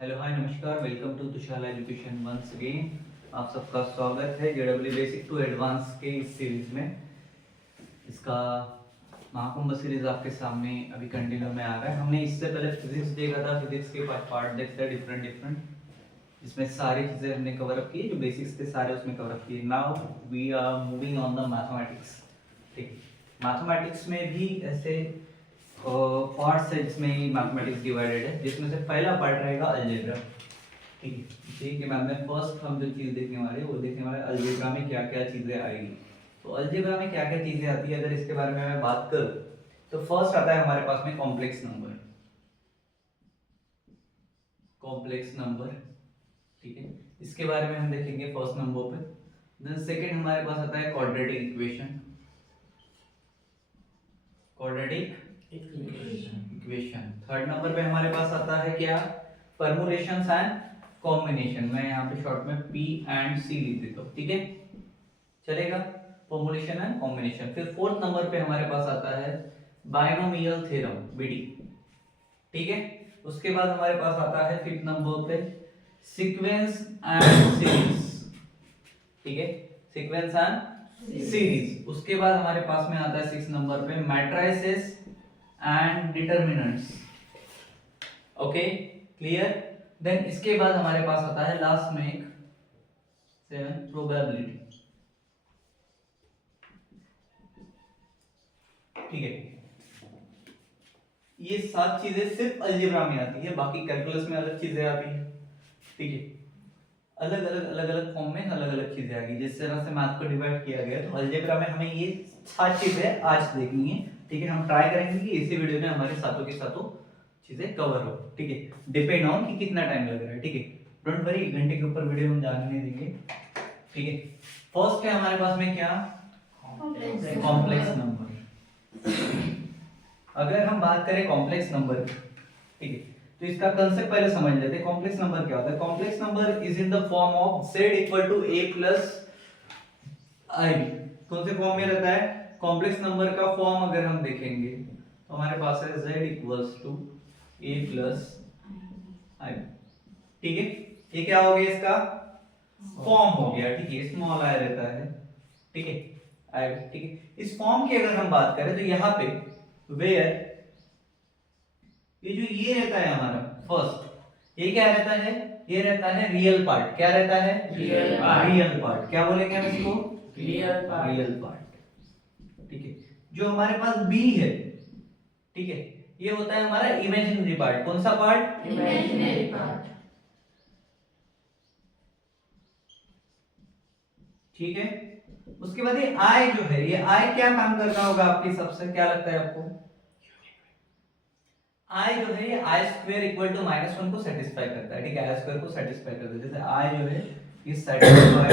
Hello hi नमस्कार, welcome to Tushala education once again. आप सबका स्वागत है जेडब्ल्यू बेसिक टू एडवांस के इस सीरीज में। इसका महाकुंभ सीरीज आपके सामने अभी कंटिन्यू में आ रहा है। हमने इससे पहले फिजिक्स देखा था, फिजिक्स के पार्ट देखते हैं डिफरेंट डिफरेंट, जिसमें सारी चीज़ें हमने कवर अप की, जो बेसिक्स थे सारे उसमें कवर अप किए। Now we are moving on the mathematics. ठीक है, मैथमेटिक्स में भी ऐसे पार्ट्स है जिसमें मैथमेटिक्स डिवाइडेड है, जिसमें से पहला पार्ट रहेगा अलजेब्रा। ठीक है मैम, फर्स्ट हम जो चीज़ देखने वाले हैं वो देखने वाले अलजेब्रा में क्या क्या चीज़ें आएगी। तो अलजेब्रा में क्या क्या चीज़ें आती है, अगर इसके बारे में मैं बात करूँ तो फर्स्ट आता है हमारे पास में कॉम्प्लेक्स नंबर। कॉम्प्लेक्स नंबर, ठीक है, इसके बारे में हम देखेंगे फर्स्ट नंबर पे। देन सेकंड हमारे पास आता है quadratic equation. Quadratic equation. Third number पे हमारे पास आता है क्या, परमुटेशंस एंड कॉम्बिनेशन। मैं यहाँ पे शॉर्ट में पी एंड सी लिख देता हूँ, ठीक है, चलेगा, परमुटेशन एंड कॉम्बिनेशन। फिर फोर्थ नंबर पे हमारे पास आता है बायनोमियल थ्योरम, बीडी, ठीक है। उसके बाद हमारे पास आता है फिफ्थ नंबर पे सीक्वेंस एंड सीरीज, ठीक है, सीक्वेंस एंड सीरीज। उसके बाद हमारे पास में आता है सिक्स नंबर पे matrices and determinants. Okay, clear. Then इसके बाद हमारे पास आता है लास्ट में एक सेवन प्रोबेबिलिटी, ठीक है। ये सात चीजें सिर्फ अलजेब्रा में आती है, बाकी कैलकुलस में अलग चीजें आती है, ठीक है। अलग अलग फॉर्म में अलग अलग चीजें आ गई। जिस तरह से मैथ को डिवाइड किया गया, तो अलजेब्रा में हमें ये सात चीजें आज देखनी है, ठीक है। हम ट्राई करेंगे कि इसी वीडियो में हमारे सातों की सातों चीजें कवर हो, ठीक है। डिपेंड ऑन कि कितना टाइम लग रहा है, ठीक है। डोंट वरी, 1 घंटे के ऊपर वीडियो हम जाने नहीं देंगे, ठीक है। फर्स्ट है हमारे पास में क्या, कॉम्प्लेक्स नंबर। अगर हम बात करें कॉम्प्लेक्स नंबर, ठीक है, तो इसका कंसेप्ट पहले समझ लेते हैं। कॉम्प्लेक्स नंबर क्या होता है। Complex number is in the form of z equal to a plus i। कौन से फॉर्म में रहता है, कॉम्प्लेक्स नंबर का फॉर्म अगर हम देखेंगे तो हमारे पास है z equals to a plus i, ठीक है। ये क्या हो गया, इसका फॉर्म हो गया, ठीक है, स्मॉल i रहता है, ठीक है, i, ठीक है। इस फॉर्म की अगर हम बात करें तो यहाँ पे वेयर ये जो ये रहता है हमारा फर्स्ट, ये क्या रहता है, ये रहता है रियल पार्ट। क्या रहता है, रियल पार्ट। क्या बोलेंगे हम इसको, रियल पार्ट, ठीक है। जो हमारे पास बी है, ठीक है, ये होता है हमारा इमेजिनरी पार्ट। कौन सा पार्ट, इमेजिनरी पार्ट, ठीक है। उसके बाद ये आई जो है, ये आई क्या काम करता होगा आपके हिसाब से, क्या लगता है आपको। आई जो है ये आई स्क्वायर इक्वल टू -1 को सेटिस्फाई करता है, ठीक है, आई स्क्वायर को सेटिस्फाई करता है। जैसे आई जो है ये satisfy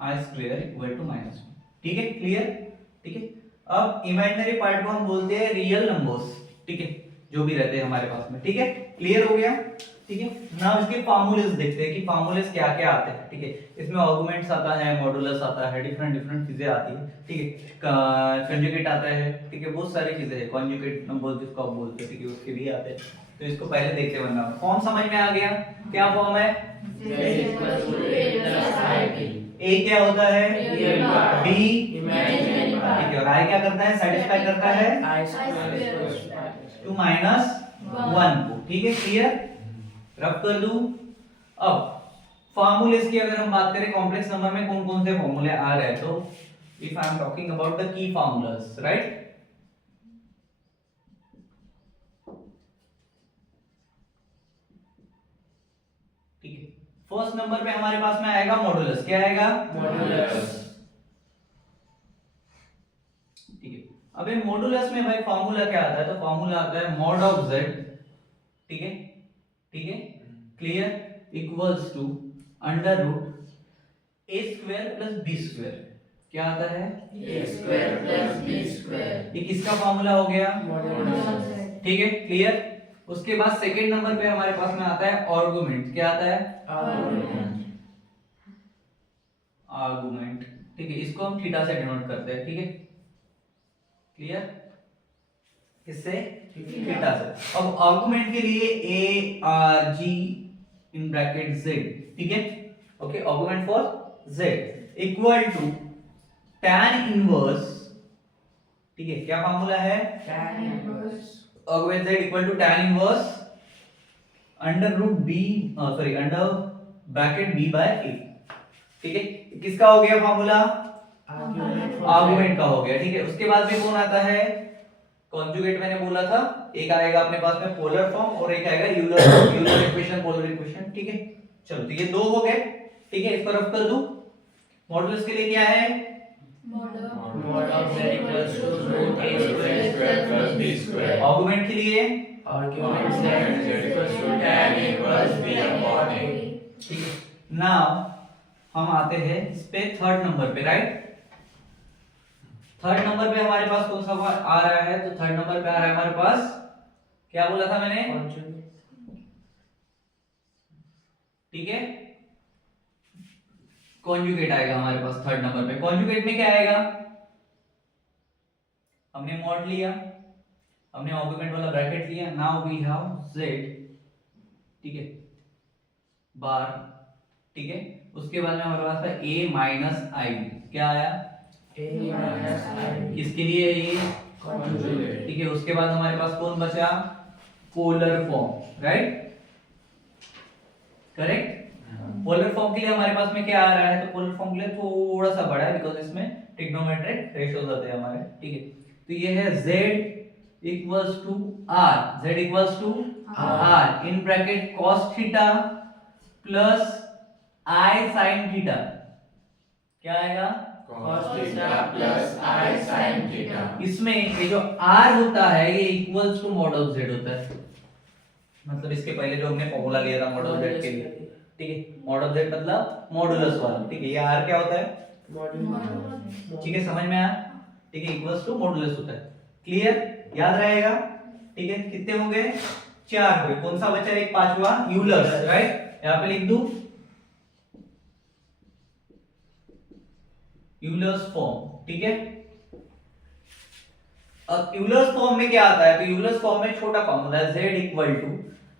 i square equal to -1, ठीक है, क्लियर, ठीक है। अब इमेजिनरी पार्ट को हम बोलते हैं रियल नंबर्स, ठीक है, जो भी रहते हैं हमारे पास में, ठीक है, क्लियर हो गया, ठीक है। नाउ इसके फार्मूलेस देखते हैं कि फार्मूलेस क्या क्या आते हैं, ठीक है। इसमें आर्गुमेंट्स आता है, मॉडुलस आता है, डिफरेंट डिफरेंट चीजें आती है, ठीक है। कंजुगेट आता है, ठीक है, बहुत सारी चीजें हैं, कॉन्जुगेट नंबर जिसको आप बोलते हैं, ठीक है, उसके भी आते हैं। तो इसको पहले देखते हैं, वरना फॉर्म समझ में आ गया। क्या फॉर्म है, ए क्या होता है, बी इमेजिनरी, ठीक है, और आई क्या करता है, सेटिस्फाई करता है टू -1 को, ठीक है, क्लियर, रब कर दूं। अब फार्मूलेस की अगर हम बात करें, कॉम्प्लेक्स नंबर में कौन कौन से फॉर्मूले आ रहे हैं, तो if I am talking about the key formulas, right, ठीक है। फर्स्ट नंबर पे हमारे पास में आएगा मॉडुलस। क्या आएगा, मॉडुलस, ठीक है। अब ये मॉडुलस में भाई फार्मूला क्या आता है, तो फार्मूला आता है मॉड ऑफ z, ठीक है, ठीक है, clear, equals to under root A square plus B square. क्या आता है, A square plus B square, ये किसका फार्मूला हो गया, मॉडुलस, ठीक है, क्लियर। उसके बाद सेकंड नंबर पे हमारे पास में आता है आर्गुमेंट। क्या आता है, आर्गुमेंट, आर्गुमेंट, ठीक है, इसको हम थीटा से डिनोट करते हैं, ठीक है, क्लियर। किससे? थीटा से। अब आर्गुमेंट के लिए A R G in bracket Z, ठीक है, okay, argument for Z equal to tan inverse, ठीक है, क्या फार्मूला है? tan inverse argument Z equal to tan inverse under root B, sorry, under bracket B by A, ठीक है, किसका हो गया फार्मूला? आर्गुमेंट का हो गया, ठीक है। उसके बाद में कौन आता है? कॉन्जुगेट मैंने बोला था, एक आएगा अपने पास में पोलर फॉर्म और एक आएगा यूलर इक्वेशन, पोलर इक्वेशन, ठीक है। चलो, तो ये दो हो गए, ठीक है, इसको रफ कर दूं। मॉडुलस के लिए क्या है? mod of z equals to root a square plus b square. Argument के लिए Argument z equals to tan inverse b upon a. ठीक है। नाउ हम आते हैं इस पे थर्ड नंबर पे, राइट। थर्ड नंबर पे हमारे पास कौन सा आ रहा है? तो थर्ड नंबर पे आ रहा है हमारे पास, क्या बोला था मैंने? ठीक है, कॉन्जुगेट आएगा हमारे पास थर्ड नंबर पे। कॉन्जुगेट में क्या आएगा? हमने मॉड लिया, हमने आर्गुमेंट वाला ब्रैकेट लिया, नाउ वी हैव z, ठीक है, बार, ठीक है। उसके बाद में हमारे पास है a माइनस आई, क्या आया? a minus i. किसके लिए ये? Conjugate. ठीक है। उसके बाद हमारे पास कौन बचा? Polar form, right, correct. Polar form के लिए हमारे पास में क्या आ रहा है? तो पोलर फॉर्म के लिए थोड़ा सा बड़ा है बिकॉज इसमें ट्रिग्नोमेट्रिक रेशियोज आते हैं हमारे, ठीक है। तो ये है z equals to r, z equals to r in bracket cos theta plus i sin theta, क्या आएगा? Cos theta plus I sin theta. इसमें ये जो r होता है ये equals to mod of z होता है, मतलब इसके पहले जो हमने फॉर्मूला लिया था मॉड ऑफ z के लिए, ठीक है। मॉड ऑफ z मतलब मॉडुलस वाला, ठीक है। ये r क्या होता है? ठीक है, समझ में आया? ठीक है, इक्वल्स टू मॉडुलस होता है, क्लियर, याद रहेगा, ठीक है। कितने हो गए? 4 हो गए। कौन सा बचा? एक पांचवा, यूलर्स, राइट। यहां पे लिख दूं यूलर्स फॉर्म, ठीक है। अब यूलर्स फॉर्म में क्या आता है? तो यूलर्स फॉर्म में छोटा फॉर्मूला है z equal to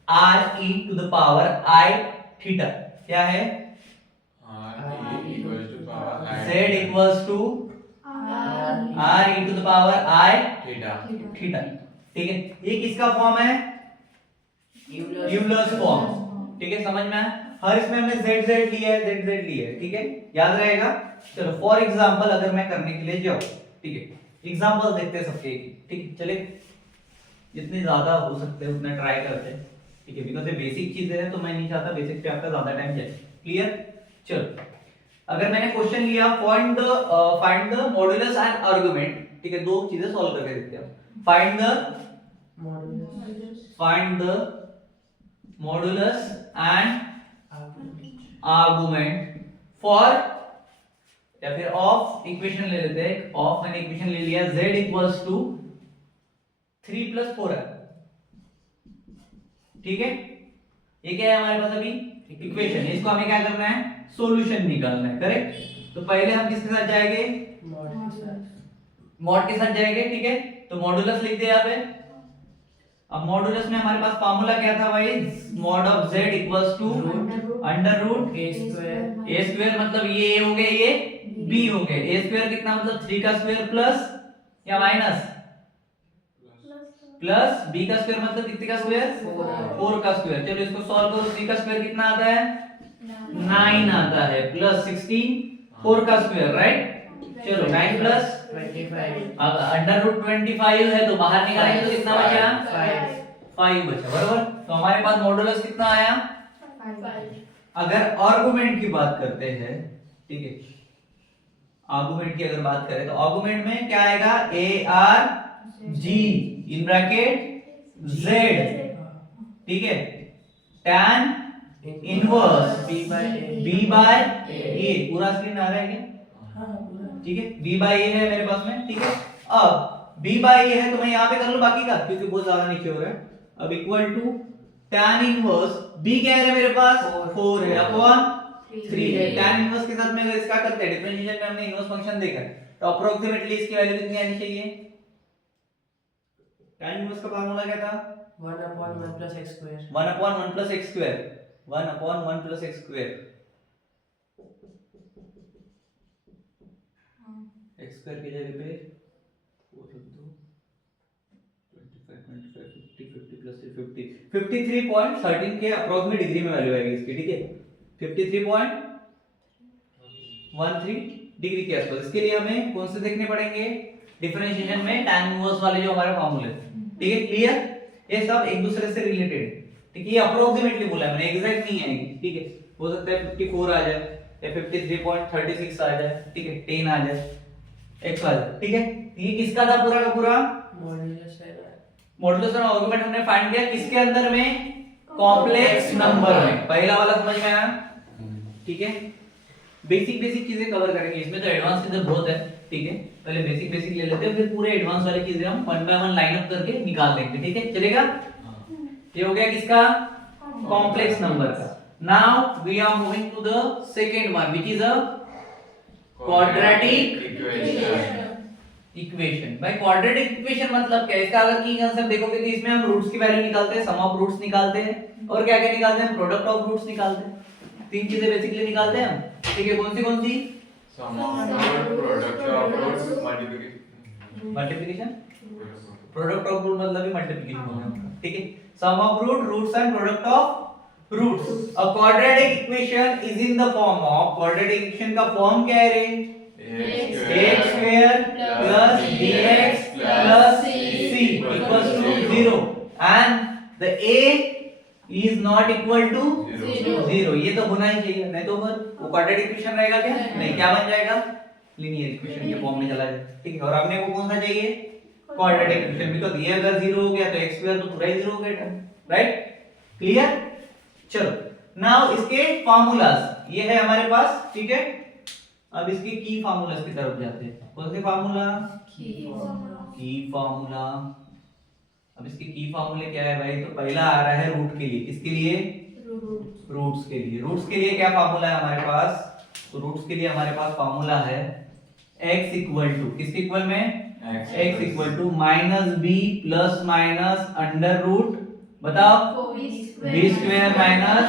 r e to the power i theta, क्या है? z equals to r e to the power i theta, ठीक है। ये किसका फॉर्म है? यूलर्स फॉर्म, ठीक है, समझ में आया? हर इसमें हमने z z लिया है, z z लिया है, ठीक है, याद रहेगा। चलो, फॉर एग्जांपल अगर मैं करने के लिए जाऊं, ठीक है, एग्जांपल देखते हैं सबके, ठीक है, चले, जितने ज्यादा हो सकते हैं उतना ट्राई करते हैं, ठीक है, बिकॉज़ ये बेसिक चीजें हैं तो मैं नहीं चाहता बेसिक पे आपका ज्यादा टाइम जाए, क्लियर। चलो, अगर मैंने क्वेश्चन लिया find the modulus and argument, ठीक है, दो चीजें सॉल्व करके देखते हैं। Find the modulus and argument for, या फिर ऑफ इक्वेशन ले लेते हैं, ऑफ मैंने इक्वेशन ले लिया z इक्वल्स टू 3 + 4 है, ठीक है। ये क्या है हमारे पास अभी? इक्वेशन। इसको हमें क्या करना है? सॉल्यूशन निकालना है, करेक्ट। तो पहले हम किसके साथ जाएंगे? मॉड के साथ जाएंगे, ठीक है। तो मॉडुलस लिख दे यहाँ पे। अब मॉडुलस में हमारे पास फार्मूला क्या था भाई? Mod of z equals to under root a square. A square, मतलब ये a हो गया, ये b हो गया। a स्क्वायर कितना, मतलब 3 का स्क्वायर प्लस या माइनस प्लस b का स्क्वायर, मतलब कितने का स्क्वायर? 4 का स्क्वायर। चलो इसको सॉल्व करो। 3 का स्क्वायर कितना आता है? 9 आता है, प्लस 16 4 का स्क्वायर, राइट। चलो 9 प्लस 25. अब अंडर रूट 25 है तो बाहर निकालेंगे तो कितना बचा? 5 बचा, बराबर। तो हमारे पास मॉडुलस कितना आया? अगर आर्गुमेंट की बात करते हैं, ठीक है, आर्गुमेंट की अगर बात करें तो आर्गुमेंट में क्या आएगा? A R G in bracket z, ठीक है, tan inverse b by a, पूरा स्क्रीन आ रहा है क्या? ठीक है, b बाय a है मेरे पास में, ठीक है। अब b बाय a है तो मैं यहाँ पे कर लूं बाकी का, क्योंकि बहुत ज्यादा नीचे हो रहा है। अब equal to tan inverse b क्या है मेरे पास? 4 है अपॉन 3 है। tan इनवर्स के साथ में अगर इसका करते हैं, डिफरेंशिएशन में हमने इनवर्स फंक्शन देखा है, तो अप्रोक्सीमेटली इसकी वैल्यू कितनी आनी चाहिए? tan इनवर्स का फार्मूला क्या था? 1/1 plus x square. 1/1 plus x square. 1/1 plus x square. x square की जगह पे 4 रख दो, 25 50 plus 50 53.13 के अप्रोक्सीमेट डिग्री में वैल्यू आएगी इसकी, ठीक है? 53.13 डिग्री के आसपास। इसके लिए हमें कौन से देखने पड़ेंगे? डिफरेंशिएशन में tan इनवर्स वाले जो हमारे फार्मूले, ठीक है? क्लियर? ये सब एक दूसरे से रिलेटेड है, ठीक है? ये अप्रोक्सीमेटली बोला है मैंने, एग्जैक्ट नहीं आएगी, ठीक है? हो सकता है 54 आ जाए या 53.36 आ जाए, ठीक है? 10 आ जाए, x आ जाए, ठीक है? ये किसका था पूरा का पूरा? Modulus है ना. मॉडुलस और आर्गुमेंट हमने फाइंड किया किसके अंदर में? कॉम्प्लेक्स नंबर में। पहला वाला समझ में आया, ठीक है? बेसिक चीजें कवर करेंगे इसमें, तो एडवांस चीजें बहुत है, ठीक है? पहले बेसिक ले लेते हैं, फिर पूरे एडवांस वाली चीजें हम one by one line up करके निकाल देंगे, ठीक है? चलेगा? ये हो गया किसका? कॉम्प्लेक्स नंबर का। Now we are moving to the second one which is a quadratic equation. भाई क्वाड्रेटिक इक्वेशन मतलब क्या है? इसका अगर की कंसेप्ट देखोगे तो इसमें हम रूट्स की वैल्यू निकालते हैं, सम ऑफ रूट्स निकालते हैं, और क्या क्या निकालते हैं? प्रोडक्ट ऑफ रूट्स निकालते हैं। तीन चीजें बेसिकली निकालते हैं हम, ठीक है? कौन सी sum of root, product of roots, multiplication, product of root मतलब भी मल्टीप्लिकेशन होगा, ठीक है? Sum of root, roots and product of roots. A quadratic equation is in the form of, quadratic equation का फॉर्म क्या है रे? x square plus dx plus c equals to 0 and the a is not equal to 0। ये तो होना ही चाहिए, नहीं तो फिर वो क्वाड्रेटिक इक्वेशन रहेगा क्या? नहीं, क्या बन जाएगा? लीनियर इक्वेशन के फॉर्म में चला जाएगा, ठीक है? और हमने वो कौन सा चाहिए? Quadratic equation. बिकॉज़ ये अगर 0 हो गया तो x स्क्वायर तो पूरा ही 0 हो गया, राइट? क्लियर? चलो नाउ इसके फार्मूलास ये है हमारे पास, ठीक है? अब इसके की फार्मूलास की तरफ जाते हैं। कौन से फार्मूला? की फार्मूला। अब इसके की फार्मूले क्या है भाई? तो पहला आ रहा है रूट के लिए। किसके लिए? रूट्स के लिए। रूट्स के लिए क्या फार्मूला है हमारे पास? तो रूट्स के लिए हमारे पास फार्मूला है x इक्वल टू, किसके इक्वल में? x equal to minus B plus minus under root, बताओ, b स्क्वायर माइनस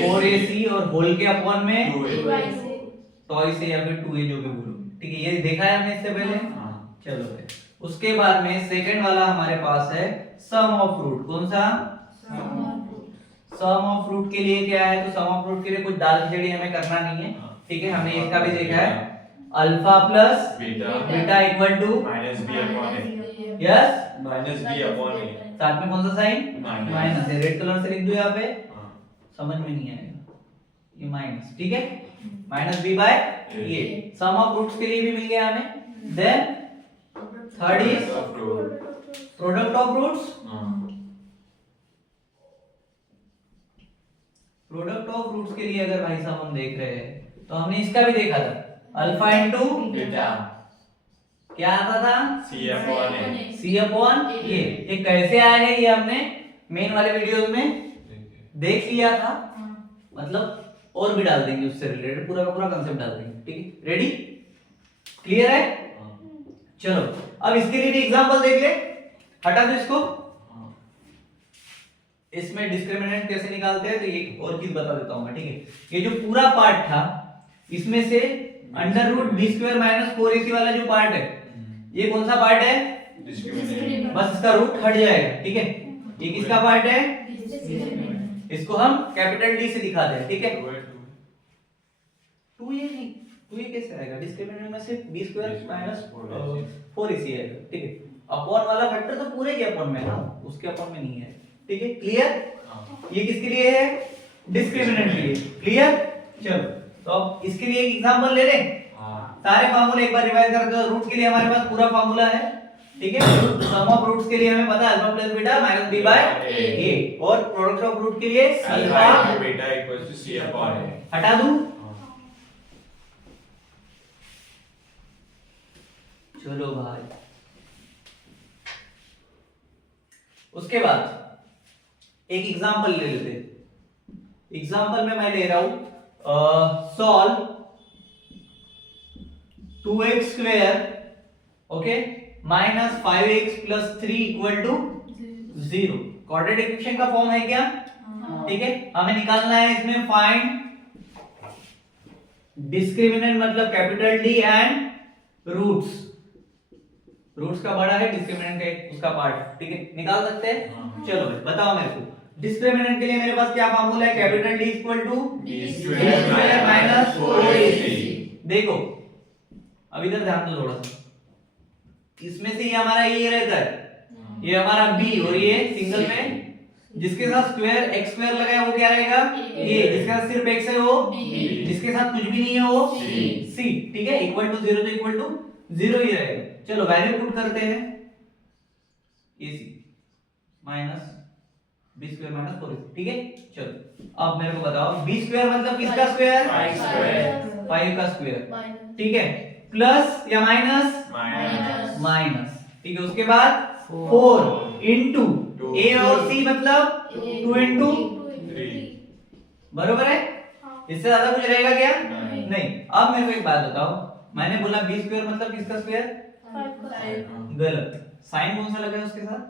4ac और होल के अपॉन में तो इसे या फिर 2a जो भी बोलो, ठीक है? ये देखा है हमने इससे पहले। चलो भाई उसके बाद में सेकंड वाला हमारे पास है सम ऑफ रूट। कौन सा? सम ऑफ रूट के लिए क्या है? तो सम ऑफ रूट के लिए कुछ दाल खिचड़ी हमें करना नहीं है, ठीक है? हमने इसका भी देखा है, alpha plus beta equal to minus b upon a, yes, minus b upon a, साथ में कौन सा साइन? Minus। माइनस है। रेड कलर से लिख दो यहाँ पे, समझ में नहीं आएगा ये माइनस, ठीक है? Minus B by A. Sum of roots के लिए भी मिल गया हमें। Then third is product of roots. Product of roots के लिए अगर भाई साहब हम देख रहे हैं तो हमने इसका भी देखा था, अल्फा इनटू बीटा, क्या आता था? c upon a, c upon a। ये कैसे आया है ये हमने मेन वाले वीडियोस में देख लिया था, मतलब और भी डाल देंगे उससे रिलेटेड, पूरा का पूरा कांसेप्ट डाल देंगे, ठीक है? रेडी? क्लियर है? चलो अब इसके लिए भी एग्जांपल देख ले। हटा दो इसको। इसमें डिस्क्रिमिनेंट कैसे निकालते हैं तो ये और चीज बता देता हूं मैं, ठीक है? ये जो पूरा पार्ट था इसमें से under root B square minus 4ac वाला जो पार्ट है ये कौन सा पार्ट है? discriminant, बस इसका रूट हट जाएगा, ठीक है? ये किसका पार्ट है? इसको हम कैपिटल डी से दिखाते हैं, ठीक है? 2a नहीं, 2a कैसे आएगा? डिस्क्रिमिनेंट में से b स्क्वायर माइनस 4ac आएगा, ठीक है? अपॉन वाला फैक्टर तो पूरे के अपॉन में है ना, उसके अपॉन में नहीं है, ठीक है? क्लियर? ये किसके लिए है? डिस्क्रिमिनेंट के लिए। क्लियर? चलो तो अब इसके लिए एक एग्जांपल ले लें। सारे फार्मूले एक बार रिवाइज कर दो। रूट के लिए हमारे पास पूरा फार्मूला है, ठीक है? सम ऑफ रूट्स के लिए हमें पता है alpha plus beta minus b by a, और प्रोडक्ट ऑफ रूट के लिए alpha alpha beta equals to c upon a। हटा दूं। चलो भाई उसके बाद एक एग्जांपल ले लेते हैं। एग्जांपल में मैं ले रहा हूं solve 2x square okay minus 5x plus 3 equal to 0। Quadratic equation का फॉर्म है क्या? ठीक है, हमें निकालना है इसमें फाइंड डिस्क्रिमिनेंट मतलब capital D and roots. Roots का बड़ा है, डिस्क्रिमिनेंट का उसका पार्ट। ठीक है, निकाल सकते हैं? चलो भाई बताओ मेरे को। डिस्क्रिमिनेंट के लिए मेरे पास क्या फार्मूला है? Capital D equal to b square minus 4ac। देखो अब इधर ध्यान दो थोड़ा सा, इसमें से ये हमारा ये रहता है, ये हमारा b, और ये सिंगल में जिसके साथ स्क्वायर x स्क्वायर लगा है वो क्या रहेगा? a। जिसके साथ सिर्फ x है वो b, जिसके साथ कुछ भी नहीं है वो c। ठीक है, इक्वल टू 0 तो इक्वल टू 0 ही रहेगा। चलो वैल्यू पुट करते हैं, ac minus b square minus 4ac। ठीक है, चलो अब मेरे को बताओ b स्क्वायर मतलब किसका स्क्वायर? 5 का स्क्वायर। ठीक है, प्लस या माइनस? माइनस। ठीक है, उसके बाद 4 इनटू a और c मतलब 2 इनटू 3। बरोबर है? इससे ज्यादा कुछ रहेगा क्या? नहीं। नहीं। अब मेरे को एक बात बताओ, मैंने बोला b स्क्वायर मतलब किसका स्क्वायर? गलत। साइन कौन सा लगा है उसके साथ?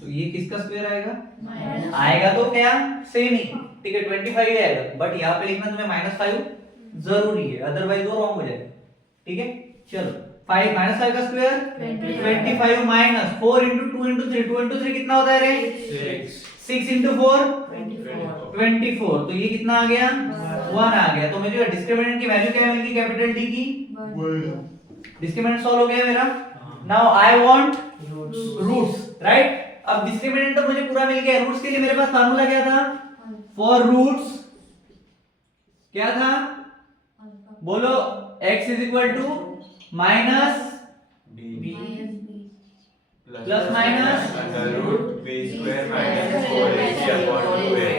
तो ये किसका स्क्वायर आएगा? आएगा तो क्या? सेम ही। ठीक है, 25 ही आएगा, बट यहाँ पे लिखना तुम्हें -5 जरूरी है, अदरवाइज वो रॉन्ग हो जाएगा। ठीक है, चलो 5 -5 का square 25 minus 4 into 2 into 3, 2 into 3 कितना होता है रे? 6 इंटू 4 24। तो ये कितना आ गया? 1 आ गया। तो मुझे डिस्क्रिमिनेंट की वैल्यू क्या मिलेगी? कैपिटल डी की। डिस्क्रिमिनेंट सॉल्व हो गया मेरा। Now I want roots, right? अब डिस्क्रिमिनेंट तो मुझे पूरा मिल गया, रूट्स के लिए मेरे पास फार्मूला क्या था? फॉर रूट्स क्या था? बोलो, x is equal to minus b plus minus under root b square minus 4ac upon 2a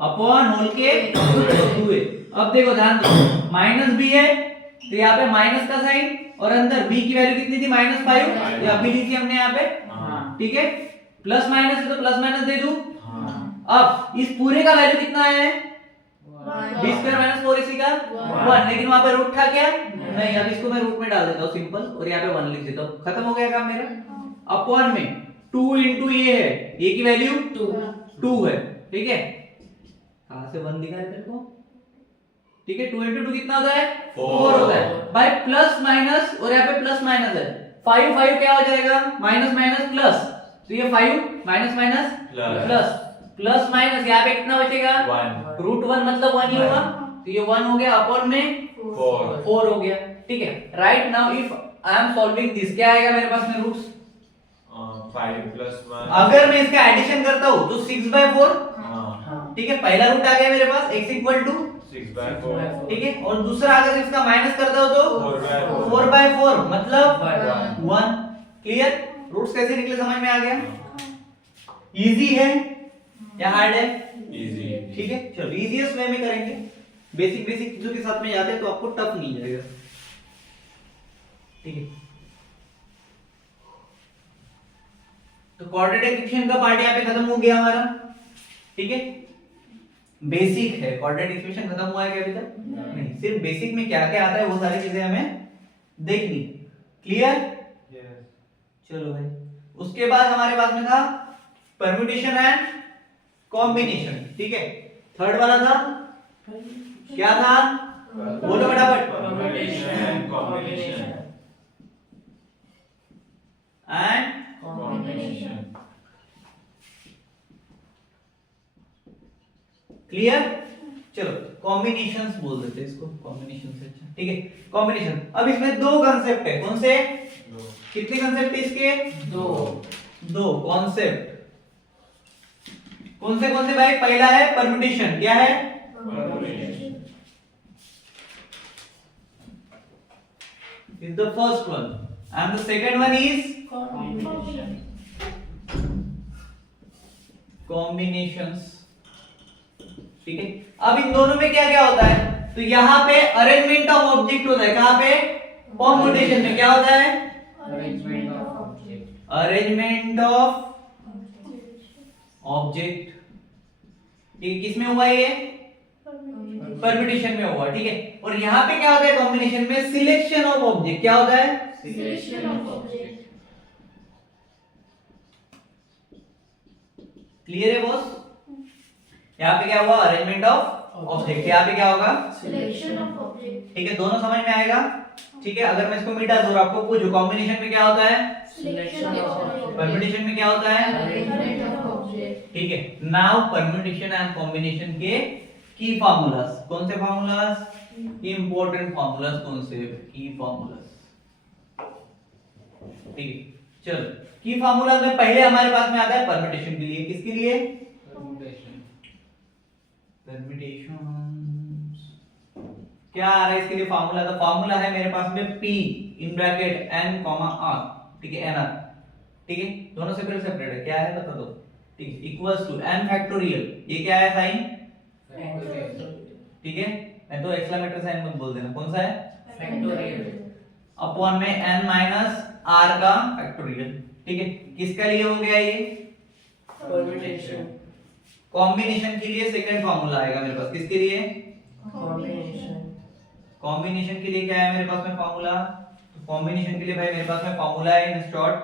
upon whole के 2a। अब देखो ध्यान दो, माइनस b है तो यहाँ पे माइनस का साइन, और अंदर b की वैल्यू कितनी थी? -5, या b लिखी हमने यहाँ पे। ठीक है, प्लस माइनस है तो प्लस माइनस दे दूं। अब इस पूरे का वैल्यू कितना है? b स्क्वायर माइनस 4ac का 1, लेकिन वहां पे रूट था क्या? नहीं। अब इसको मैं रूट में डाल देता हूँ सिंपल, और यहाँ पे 1 लिख देता हूँ, खत्म हो गया काम मेरा। अपॉन में 2 इंटू ये है, ये की वैल्यू 2 है। ठीक है, कहां से 1 दिखा है तेरे को? ठीक है, 2 इंटू 2 कितना होता है? 4 होता है भाई। प्लस माइनस, और यहाँ पे प्लस माइनस है, 5 5 क्या हो जाएगा? माइनस माइनस प्लस, तो ये 5 minus minus plus, plus minus यहाँ पे कितना बचेगा? 1 रूट 1 मतलब 1 ही होगा, तो ये 1 हो गया, अपॉन में 4 हो गया। ठीक है, right now if I am solving this, क्या आएगा मेरे पास में रूट्स? 5 प्लस 1। अगर मैं इसका एडिशन करता हूं तो 6/4। ठीक है, पहला रूट आ गया मेरे पास x इक्वल टू 6/4। ठीक है, और दूसरा अगर इसका माइनस करता हो तो 4/4 4/4 मतलब 1। क्लियर? रूट्स कैसे निकले समझ में आ गया? इजी है या हार्ड है? इजी। ठीक है, चलो इजीएस्ट वे में करेंगे। बेसिक बेसिक चीजों के साथ में जाते हैं तो आपको टफ नहीं जाएगा। ठीक है, तो क्वाड्रेटिक इक्वेशन का पार्ट यहाँ पे खत्म हो गया हमारा। ठीक है, बेसिक है, क्वाड्रेटिक इक्वेशन खत्म हुआ है क्या अभी तक? नहीं, सिर्फ बेसिक में क्या क्या आता है वो सारी चीजें हमें देखनी। क्लियर? चलो भाई, उसके बाद हमारे पास में था परम्यूटेशन एंड कॉम्बिनेशन। ठीक है, थर्ड वाला था क्या था? बोलो फटाफट। Permutation and combination and combination. Clear? चलो कॉम्बिनेशंस बोल देते हैं इसको, कॉम्बिनेशन से अच्छा। ठीक है, कॉम्बिनेशन। अब इसमें दो कंसेप्ट है, कौन से? कितने कंसेप्ट है इसके? दो कॉन्सेप्ट। कौन से भाई? पहला है परम्यूटेशन, क्या है? Is the first one, and the second one is combinations। ठीक है, अब इन दोनों में क्या क्या होता है? तो यहाँ पे अरेंजमेंट ऑफ ऑब्जेक्ट होता है, कहाँ पे? परम्यूटेशन में क्या होता है? Arrangement of object. ठीक है, किसमें हुआ ये? परम्यूटेशन में हुआ। ठीक है, और यहाँ पे क्या होता है? कॉम्बिनेशन में सिलेक्शन ऑफ ऑब्जेक्ट। क्या होता है? Selection of object। क्लियर है बॉस? यहाँ पे क्या हुआ, अरेंजमेंट ऑफ ऑब्जेक्ट, यहाँ पे क्या होगा, Selection of object. ठीक है, दोनों समझ में आएगा, ठीक है। अगर मैं इसको मिटा दूं और आपको पूछूं कॉम्बिनेशन में क्या होता है, Selection of object. परम्यूटेशन में क्या होता है, Arrangement of object. ठीक है। नाउ परम्यूटेशन एंड कॉम्बिनेशन के की फार्मूलास, कौन से फार्मूलास, इंपॉर्टेंट फार्मूलास, कौन से की फार्मूलास, ठीक है। चलो की फार्मूला में पहले हमारे पास में आता है परम्यूटेशन के लिए, किसके लिए, परम्यूटेशन, क्या आ रहा है इसके लिए फार्मूला, तो फार्मूला है मेरे पास में p in bracket n r, ठीक है, nr, ठीक है, दोनों सेपरेट सेपरेट है, क्या है बता दो, ठीक है, इक्वल्स टू n फैक्टोरियल, ये क्या है साइन, ठीक है, मैं तो एक्सक्लेमेटर साइन मत बोल देना, कौन सा है, Factorial. अपॉन में n माइनस r का फैक्टोरियल, ठीक है, किसका लिए हो गया ये, Permutation. कॉम्बिनेशन के लिए सेकंड फार्मूला आएगा मेरे पास, किसके लिए, Combination. कॉम्बिनेशन के लिए क्या है मेरे पास में फार्मूला, तो कॉम्बिनेशन के लिए भाई मेरे पास में फार्मूला है in short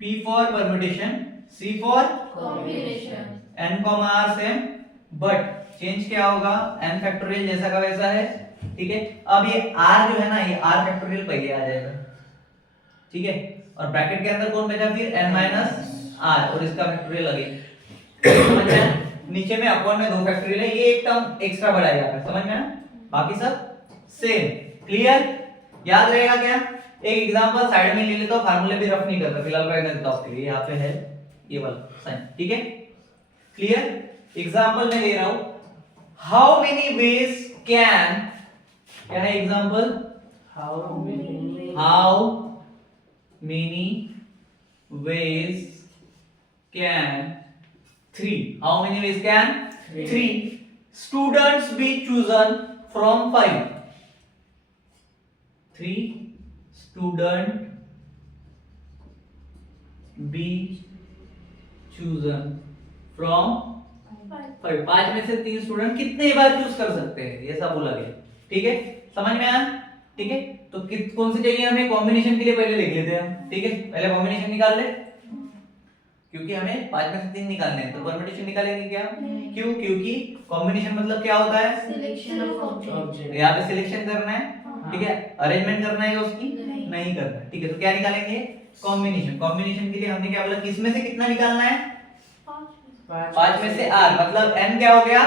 p for permutation, c for Combination. n r same, but change क्या होगा, n फैक्टोरियल जैसा का वैसा है, ठीक है। अब ये r जो है ना, ये r फैक्टोरियल पहले आ जाएगा, ठीक है, और ब्रैकेट के अंदर कौन बचा फिर n माइनस r और इसका फैक्टोरियल लगे, समझ में आया? नीचे में अपॉन में दो फैक्टोरियल है, ये एक टर्म एक्स्ट्रा बढ़ा है यहाँ पे, समझ में आया? बाकी सब सेम, क्लियर, याद रहेगा क्या, एक एग्जांपल साइड में ले लेता हूं, फार्मूले भी रफ नहीं करता फिलहाल, रहने देता हूं आपके लिए, यहाँ पे है ये वाला साइन, ठीक है, क्लियर। एग्जांपल में ले रहा हूं, हाउ मेनी वेज कैन, क्या है example, How many? How many ways can, 3, how many ways can, Three. 3 students be chosen from 5, 3 student be chosen from 5, 5 में से 3 स्टूडेंट कितने बार चूज कर सकते हैं, ये सब बोला गया, ठीक है, समझ में आया, ठीक है। तो कौन सी चाहिए हमें, कॉम्बिनेशन के लिए पहले लिख लेते हैं, ठीक है, पहले कॉम्बिनेशन निकाल ले, क्योंकि हमें 5 में से 3 निकालने हैं, तो परम्यूटेशन निकालेंगे क्या, क्यों, क्योंकि कॉम्बिनेशन मतलब क्या होता है, Selection of object. यहाँ पे सिलेक्शन करना है, ठीक है, अरेंजमेंट करना है उसकी, नहीं। नहीं करना है, ठीक है, तो क्या निकालेंगे, कॉम्बिनेशन, कॉम्बिनेशन के लिए हमने क्या बोला, किस में से कितना निकालना है, 5 में से r, मतलब n क्या हो गया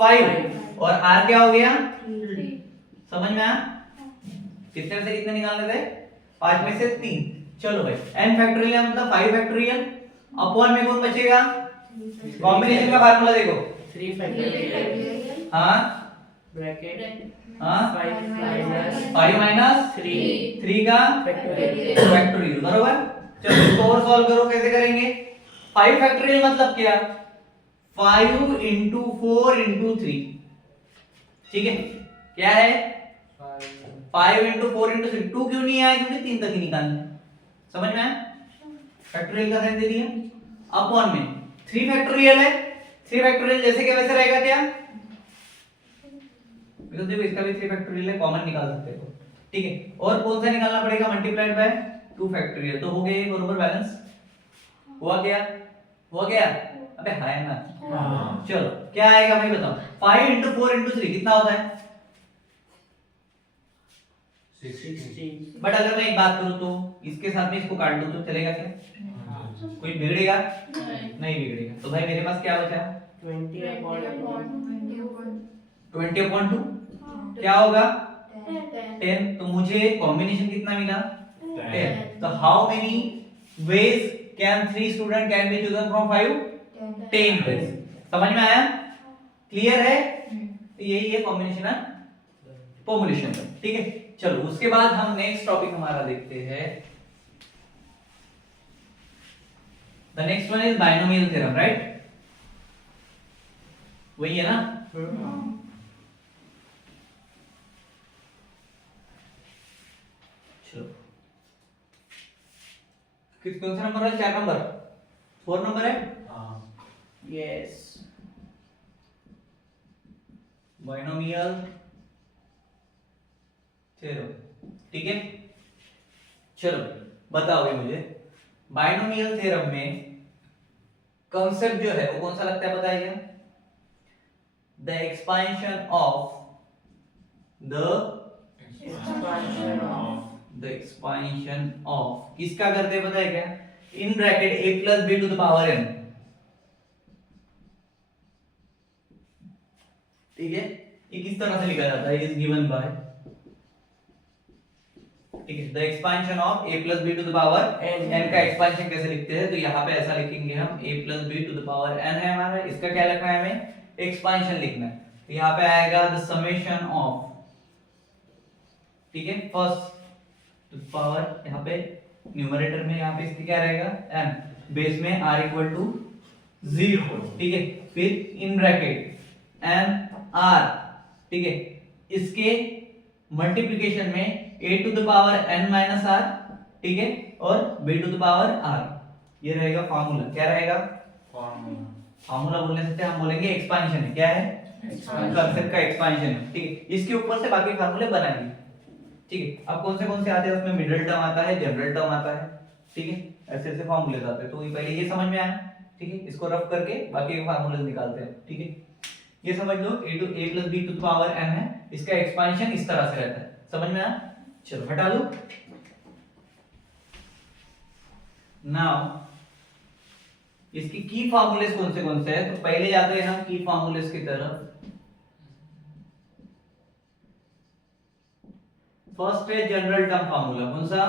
5 और r क्या हो गया, समझ में आया, कितने में से कितने निकालने थे, 5 में से 3, चलो भाई n फैक्टोरियल मतलब 5 फैक्टोरियल, अपॉन में कौन बचेगा, कॉम्बिनेशन का फार्मूला देखो, 3 factorial. हाँ Bracket. हाँ 5 minus 5 माइनस 3. 3 का Factorial. फैक्टोरियल, बरोबर। चलो इसको और सॉल्व करो, कैसे करेंगे, 5 फैक्टोरियल मतलब क्या, 5 into 4 into 3, ठीक है, क्या है 5 into 4 into 3, 2 क्यों नहीं आया, क्योंकि 3 तक ही निकालना है, समझ में आया, फैक्टोरियल का साइन दे दिया, अपॉन में 3 फैक्टोरियल है, 3 फैक्टोरियल जैसे के वैसे रहेगा क्या, बिकॉज़ देखो इसका भी 3 फैक्टोरियल है, कॉमन निकाल सकते हो, ठीक है, और कौन सा निकालना पड़ेगा, मल्टीप्लाइड बाय 2 फैक्टोरियल, तो हो गया ये बराबर बैलेंस, हुआ क्या, हुआ क्या, अबे है ना, चलो क्या आएगा भाई बताओ, 5 into 4 into 3 कितना होता है, 16. बट अगर मैं एक बात करूं तो इसके साथ में इसको काट दूं तो चलेगा क्या, कोई बिगड़ेगा, नहीं बिगड़ेगा, तो भाई मेरे पास क्या बचा, 20 upon 20/2, क्या होगा 10, तो मुझे कॉम्बिनेशन कितना मिला, 10, तो how many ways can 3 student can be chosen from 5, 10 ways, समझ में आया, क्लियर है, तो यही है कॉम्बिनेशन एंड फॉर्मूलेशन, ठीक है। चलो उसके बाद हम नेक्स्ट टॉपिक हमारा देखते हैं, the next one is binomial theorem, right, वही है ना, चलो कौन सा नंबर है, 4 नंबर, 4 नंबर है, Yes. बायनोमियल थ्योरम, ठीक है, चलो बताओगे मुझे बायनोमियल थ्योरम में कंसेप्ट जो है वो कौन सा लगता है बताइए? The expansion of the expansion of किसका करते हैं पता है क्या? In bracket a plus b to the power n, ठीक है? ये किस तरह से लिखा जाता है? इज गिवन बाय, ठीक है, the expansion of a plus b to the power n का एक्सपेंशन कैसे लिखते हैं? तो यहाँ पे ऐसा लिखेंगे हम, a plus b to the power n है हमारा, इसका क्या लिखना है हमें? एक्सपेंशन लिखना है। तो यहाँ पे आएगा द समेशन ऑफ, ठीक है, फर्स्ट टू द पावर, यहाँ पे न्यूमरेटर में यहाँ पे इसके क्या रहेगा? n, बेस में r इक्वल टू 0, ठीक है, फिर इन ब्रैकेट n r, ठीक है, इसके मल्टीप्लिकेशन में a to the power n minus r, ठीक है, और b to the power r, ये रहेगा फार्मूला। क्या रहेगा? फार्मूला बोलने से हम बोलेंगे एक्सपेंशन है। क्या है? कंसेप्ट का एक्सपेंशन है, ठीक है। इसके ऊपर से बाकी फार्मूले बनाएंगे, ठीक है। अब कौन से आते हैं उसमें? मिडिल टर्म आता है, जनरल टर्म आता है, ठीक है, ऐसे ऐसे फार्मूले आते हैं। तो ये पहले ये समझ में आया, ठीक है, इसको रफ करके बाकी फार्मूले निकालते हैं, ठीक है। ये समझ लो a plus b to the power n है, इसका एक्सपेंशन इस तरह से रहता है। समझ में आया? चलो हटा दो। नाउ इसकी की फार्मूलेस कौन से हैं? तो पहले जाते हैं हम की फार्मूलेस की तरफ। फर्स्ट है जनरल टर्म फार्मूला। कौन सा?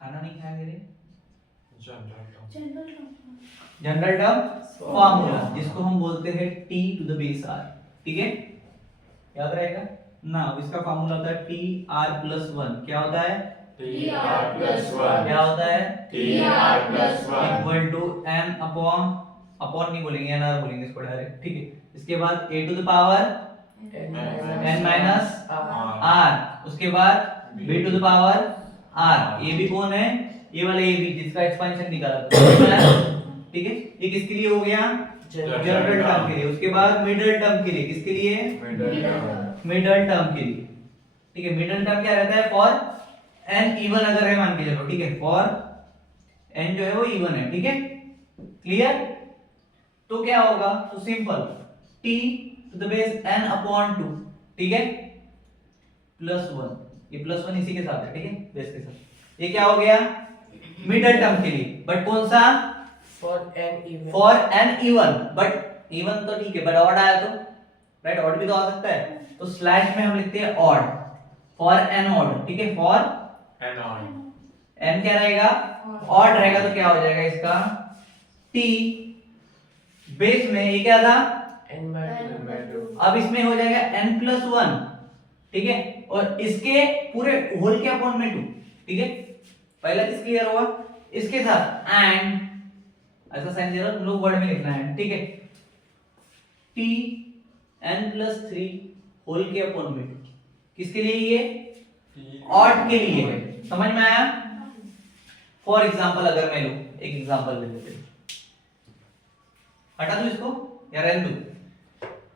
खाना नहीं खाएंगे रे? जनरल टर्म फार्मूला, जिसको हम बोलते हैं t to the base r, ठीक है, याद रहेगा ना। इसका फार्मूला होता है tr+1। क्या होता है? tr+1। क्या होता है? tr+1 equal to n upon नहीं बोलेंगे, nr बोलेंगे इसको डायरेक्ट, ठीक है। इसके बाद a to the power n minus r, उसके बाद b to the power r। ये भी कौन है? ये वाला ये भी, जिसका एक्सपेंशन निकाला था, ठीक है। ये किसके लिए हो गया? जनरल टर्म के लिए। उसके बाद मिडिल टर्म के लिए, किसके लिए? मिडिल टर्म के लिए, ठीक है। मिडिल टर्म क्या रहता है? फॉर n इवन अगर है मान के चलो, ठीक है, फॉर n जो है वो इवन है, ठीक है, क्लियर। तो क्या होगा? तो simple t to the base n upon 2, ठीक है, +1। ये +1 इसी के साथ है, ठीक है, बेस के साथ। ये क्या हो गया? मिडिल टर्म के लिए, बट कौन सा? For n even, but even तो ठीक है, बट ऑड आया तो राइट, ऑड भी तो आ सकता है, तो स्लैश में हम लिखते हैं ऑड, फॉर n ऑड, ठीक है, फॉर n क्या रहेगा? ऑड रहेगा। तो क्या हो जाएगा इसका? t बेस में ये क्या था? अब इसमें हो जाएगा n+1, ठीक है, और इसके पूरे होल के अपॉन में 2, ठीक है। पहला किस क्लियर होगा? इसके साथ एंड ऐसा साइन दे रहा, तुम लोग वर्ड में लिखना है, ठीक है, t n+3 होल के अपॉन में 2। किसके लिए? ये ऑड के लिए है। समझ में आया? फॉर एग्जांपल अगर मैं लूं, एक एग्जांपल ले लेते हैं, हटा दूं इसको या रहने दूं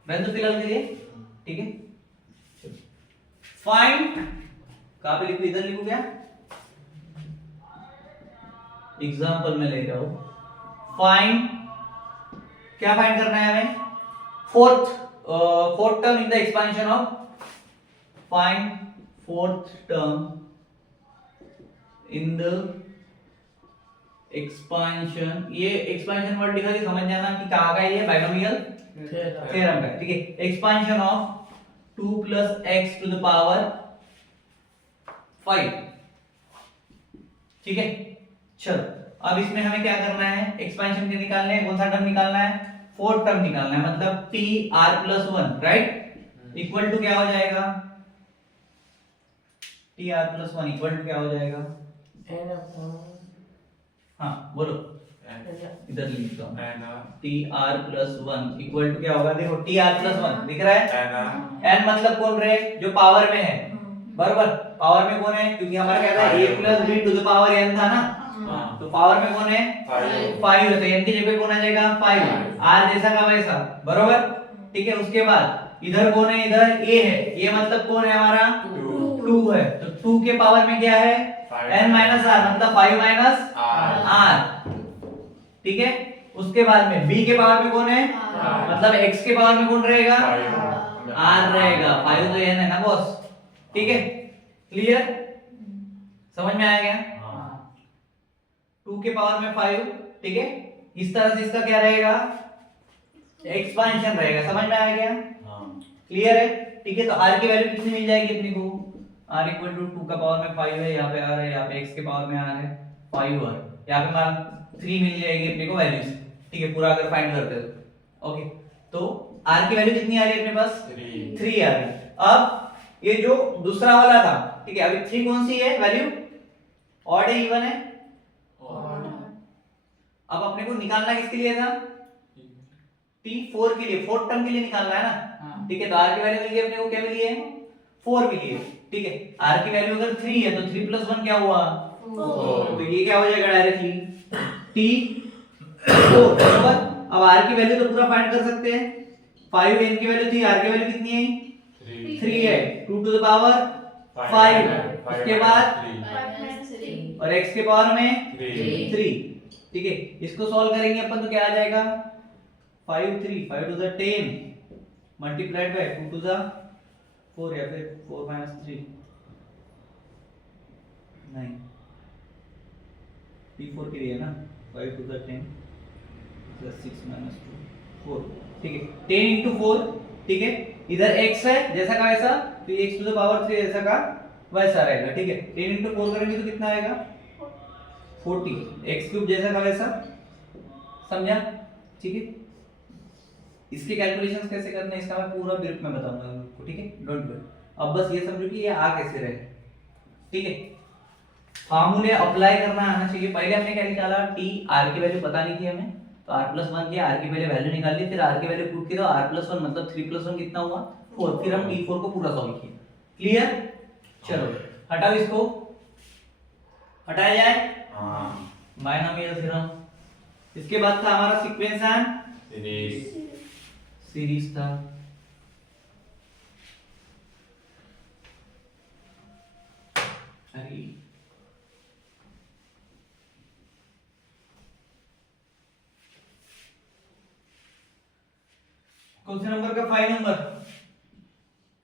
फिलहाल के लिए, ठीक है। फाइंड कहां पे लिखूं? इधर लिखूं क्या? एग्जांपल में ले रहा हूं। फाइंड, क्या फाइंड करना है हमें? Fourth term in the expansion of, find fourth term in the expansion. ये एक्सपेंशन वर्ड लिखा के समझ जाना कि कहां का ये बाइनोमियल थ्योरम का, ठीक है। Expansion of 2 + x to the power 5, ठीक है। चलो अब इसमें हमें क्या करना है? एक्सपेंशन के निकालने हैं। कौन सा टर्म निकालना है? फोर्थ टर्म निकालना है, मतलब tr+1, राइट, इक्वल टू क्या हो जाएगा? tr+1 इक्वल टू क्या हो जाएगा? हाँ बोलो, इधर लिखता हूँ, tr+1 इक्वल टू क्या होगा? देखो tr+1 दिख रहा है, n मतलब कौन रहे? जो पावर में है, बराबर। पावर में कौन है? क्योंकि हमारा क्या था? a + b to the power n था ना, तो पावर में कौन है? 5 है, तो n की जगह कौन आ जाएगा? 5, r जैसा का वैसा, बराबर, ठीक है। उसके बाद इधर कौन है? इधर a है, ये मतलब कौन है हमारा? 2 है, तो 2 के पावर में क्या है? n माइनस r मतलब 5 माइनस r, ठीक है। उसके बाद में b के पावर में कौन है, मतलब x के पावर में कौन रहेगा, r रहेगा। 5 तो n है ना बॉस, ठीक है। क्लियर, समझ में आया क्या? 2 के पावर में 5, ठीक है। इस तरह से इसका क्या रहेगा, एक्सपांशन रहेगा। समझ में आया क्या? क्लियर है, ठीक है। तो r की वैल्यू कितनी मिल जाएगी अपने को, r इक्वल टू 2 का पावर में 5 है, यहाँ पे r है, यहाँ पे x के पावर में r है 5 r, यहाँ पे मान 3 मिल जाएगी अपने को वैल्यूज, ठीक है। पूरा अगर फाइंड करते हो, ओके। तो r की वैल्यू कितनी आ रही है अपने पास, 3 आ रही है। अब ये जो दूसरा वाला था, ठीक है, अभी 3 कौन सी है वैल्यू, ऑड है इवन है। अब अपने को निकालना किसके लिए था, t4 के लिए, 4 टर्म के लिए निकालना है ना, ठीक है। तो r की वैल्यू मिली अपने को, क्या मिली है, 4 मिली है, ठीक है। r की वैल्यू अगर 3 है तो 3 + 1 क्या हुआ, 4। तो ये क्या हो जाएगा डायरेक्टली t4 बराबर। अब r की वैल्यू तो पूरा फाइंड कर सकते हैं, 5 n की वैल्यू थी, r की वैल्यू कितनी है, 3 है, 2 टू द पावर 5, उसके बाद और x के पावर में 3, ठीक है। इसको सॉल्व करेंगे अपन तो क्या आ जाएगा, 5 3 5 to the 10 multiplied by 2 to the 4, या फिर 4 - 3 नहीं, t4 के लिए ना, 5 टू द 10 प्लस 6 - 2 4, ठीक है। 10 × 4, ठीक है। इधर x है जैसा का वैसा, तो ये x टू द पावर 3 जैसा का वैसा रहेगा, ठीक है। 10 × 4 करेंगे तो कितना आएगा, 40, x³ जैसा का वैसा, समझा, ठीक है। इसके कैलकुलेशंस कैसे करने हैं इसका मैं पूरा ब्रीफ में बताऊंगा आपको, ठीक है, डोंट वरी। अब बस ये समझो कि ये आ कैसे रहे, ठीक है। फार्मूले अप्लाई करना आना चाहिए। पहले हमने क्या निकाला, t, r की वैल्यू पता नहीं थी हमें, तो r+1 की r की पहले वैल्यू निकाल ली, फिर r की वैल्यू पुट की, तो r+1 मतलब 3 + 1 कितना हुआ, 4। फिर हम t4 को पूरा सॉल्व किया। क्लियर, चलो हटाओ इसको, हटाया जाए, बायनोमियल थ्योरम। इसके बाद था हमारा सीक्वेंस एंड सीरीज था, अरे कौन से नंबर का, 5 नंबर,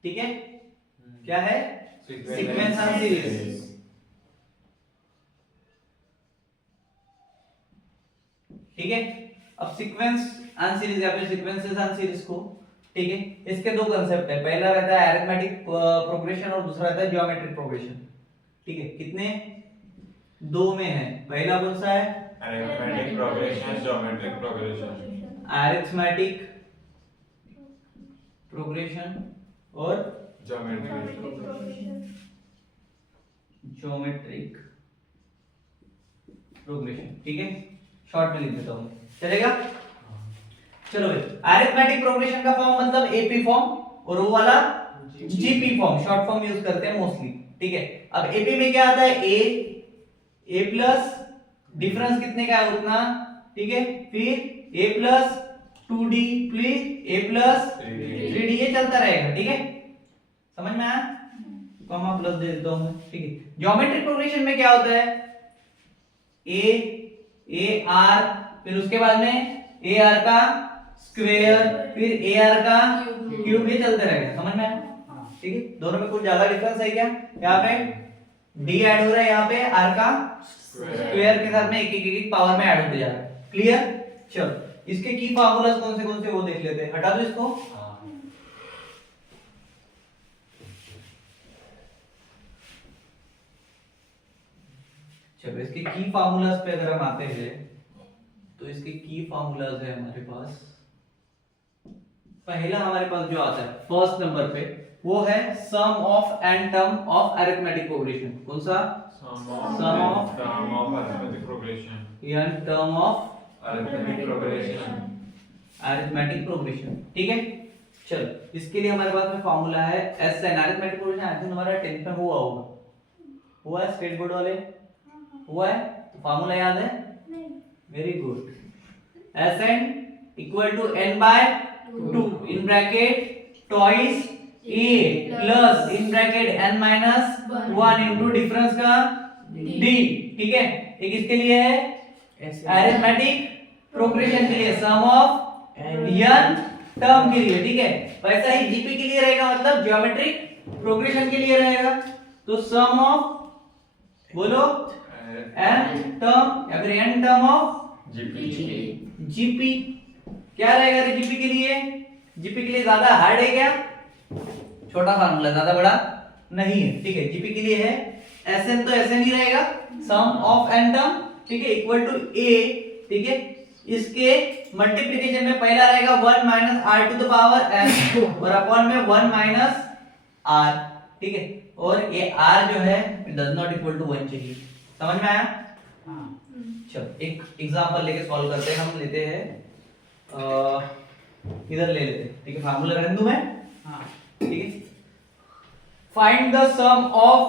ठीक है। क्या है, सीक्वेंस एंड सीरीज, ठीक है। अब सीक्वेंस एंड सीरीज या फिर सीक्वेंसेस एंड सीरीज को, ठीक है, इसके दो कांसेप्ट है। पहला रहता है अरिथमेटिक प्रोग्रेशन और दूसरा रहता है ज्योमेट्रिक प्रोग्रेशन, ठीक है। कितने, दो में है। पहला कौन सा है, arithmetic progression, geometric progression, arithmetic progression और ज्योमेट्रिक प्रोग्रेशन, ठीक है। शॉर्ट में लिख देता हूं, चलेगा। चलो भाई, अरिथमेटिक प्रोग्रेशन का फॉर्म मतलब एपी फॉर्म, और वो वाला GP form, short form use करते हैं मोस्टली, ठीक है। अब एपी में क्या आता है, ए प्लस डिफरेंस कितने का है उतना, ठीक है। फिर a plus 2d plus a plus 3d, ये चलता रहेगा, ठीक है। समझ में आया, कॉमा प्लस दे देता हूं मैं, ठीक है। ज्योमेट्रिक प्रोग्रेशन में क्या होता है, a r, फिर उसके बाद में a r का स्क्वायर, फिर a r का क्यूब, ये चलते रहेगा। समझ में आया, ठीक है। दोनों में कुछ ज्यादा डिफरेंस है क्या, यहाँ पे d ऐड हो रहा है, यहाँ पे r का स्क्वायर के साथ में एक एक पावर में ऐड होते जा रहा है। क्लियर, चलो इसके की फार्मूलास कौन से वो देख लेते हैं। हटा दो इसको, चलो इसके की फार्मूलास पे अगर हम आते हैं तो इसके की फार्मूलास है हमारे पास। पहला हमारे पास जो आता है फर्स्ट नंबर पे, वो है sum of N term of arithmetic progression. कौन सा, sum of arithmetic progression, N term of arithmetic progression, arithmetic progression, ठीक है। चलो इसके लिए हमारे पास में फार्मूला है S N. Arithmetic progression I think हमारा 10th में हुआ होगा, हुआ है स्टेट बोर्ड वाले, हुआ है, तो फार्मूला याद है, very good. S N equal to N by 2 in bracket twice A plus in bracket N minus 1 into difference का डी, ठीक है। एक इसके लिए है अरिथमेटिक प्रोग्रेशन के लिए सम ऑफ n टर्म के लिए, ठीक है। वैसा ही जीपी के लिए रहेगा, मतलब ज्योमेट्रिक प्रोग्रेशन के लिए रहेगा, तो सम ऑफ बोलो n टर्म या फिर n टर्म ऑफ जीपी क्या रहेगा रे जीपी के लिए? जीपी के लिए ज्यादा हार्ड है क्या? छोटा फार्मूला, ज्यादा बड़ा नहीं है, ठीक है। जीपी के लिए है Sn, तो Sn ही रहेगा सम ऑफ n टर्म, ठीक है, इक्वल टू a, ठीक है। इसके मल्टीप्लिकेशन में पहला रहेगा 1 minus r to the power n और अपॉन में 1 माइनस r, ठीक है। और ये r जो है डज नॉट इक्वल टू 1 चाहिए, समझ में आया? चलो एक एग्जांपल लेके सॉल्व करते हैं। हम लेते हैं इधर ले लेते हैं, ठीक है। फार्मूला रहने दूं मैं, ठीक है। Find the sum of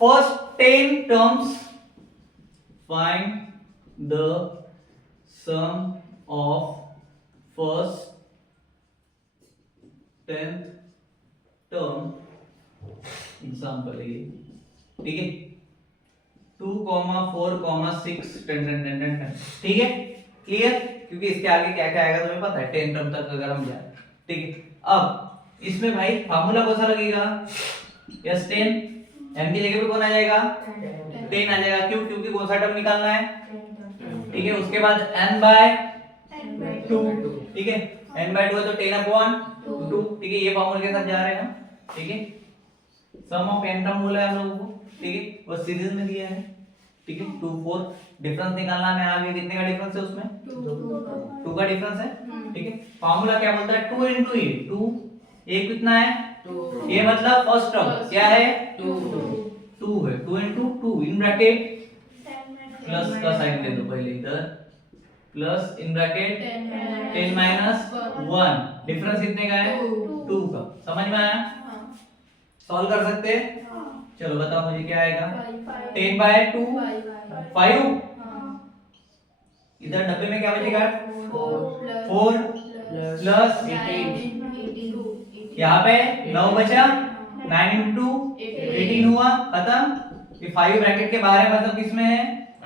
first 10 terms, find the sum of first 10th term, example है ये, ठीक है। 2, 4, 6 10, ठीक है, क्लियर? क्योंकि इसके आगे क्या क्या आएगा तुम्हें पता है, 10 टर्म तक अगर हम जाए, ठीक है। अब इसमें भाई फार्मूला कौन सा लगेगा? यस 10, m की जगह पे कौन आ जाएगा? 10 आ जाएगा। क्यों? क्योंकि कौन सा टर्म निकालना है, ठीक है। उसके बाद n बाय 2, ठीक है, n बाय 2 है तो 10 अपॉन 2, ठीक है। ये फार्मूला के साथ जा रहे हैं हम, ठीक है। सम ऑफ n टर्म बोला है हम लोगों को, ठीक है, वो सीरीज में दिया है, ठीक है। 2, 4 डिफरेंस निकालना है आगे, कितने का डिफरेंस है उसमें? 2 का डिफरेंस है, ठीक है। फार्मूला क्या बोलता है? 2 into a, 2 a कितना है? 2, ये मतलब फर्स्ट टर्म क्या है? 2 है। 2 into 2 इन ब्रैकेट प्लस का साइन ले दो पहले इधर, plus in bracket 10 minus 1, difference कितने का है? 2 का। समझ में आया? सॉल्व कर सकते हैं? चलो बताओ मुझे क्या आएगा? 10 बाय 2 5, इधर डब्बे में क्या बचेगा? 4 प्लस 18, यहाँ पे 9 बचा, 9 into 18 हुआ, खत्म। ये 5 ब्रैकेट के बाहर है, मतलब किसमें है?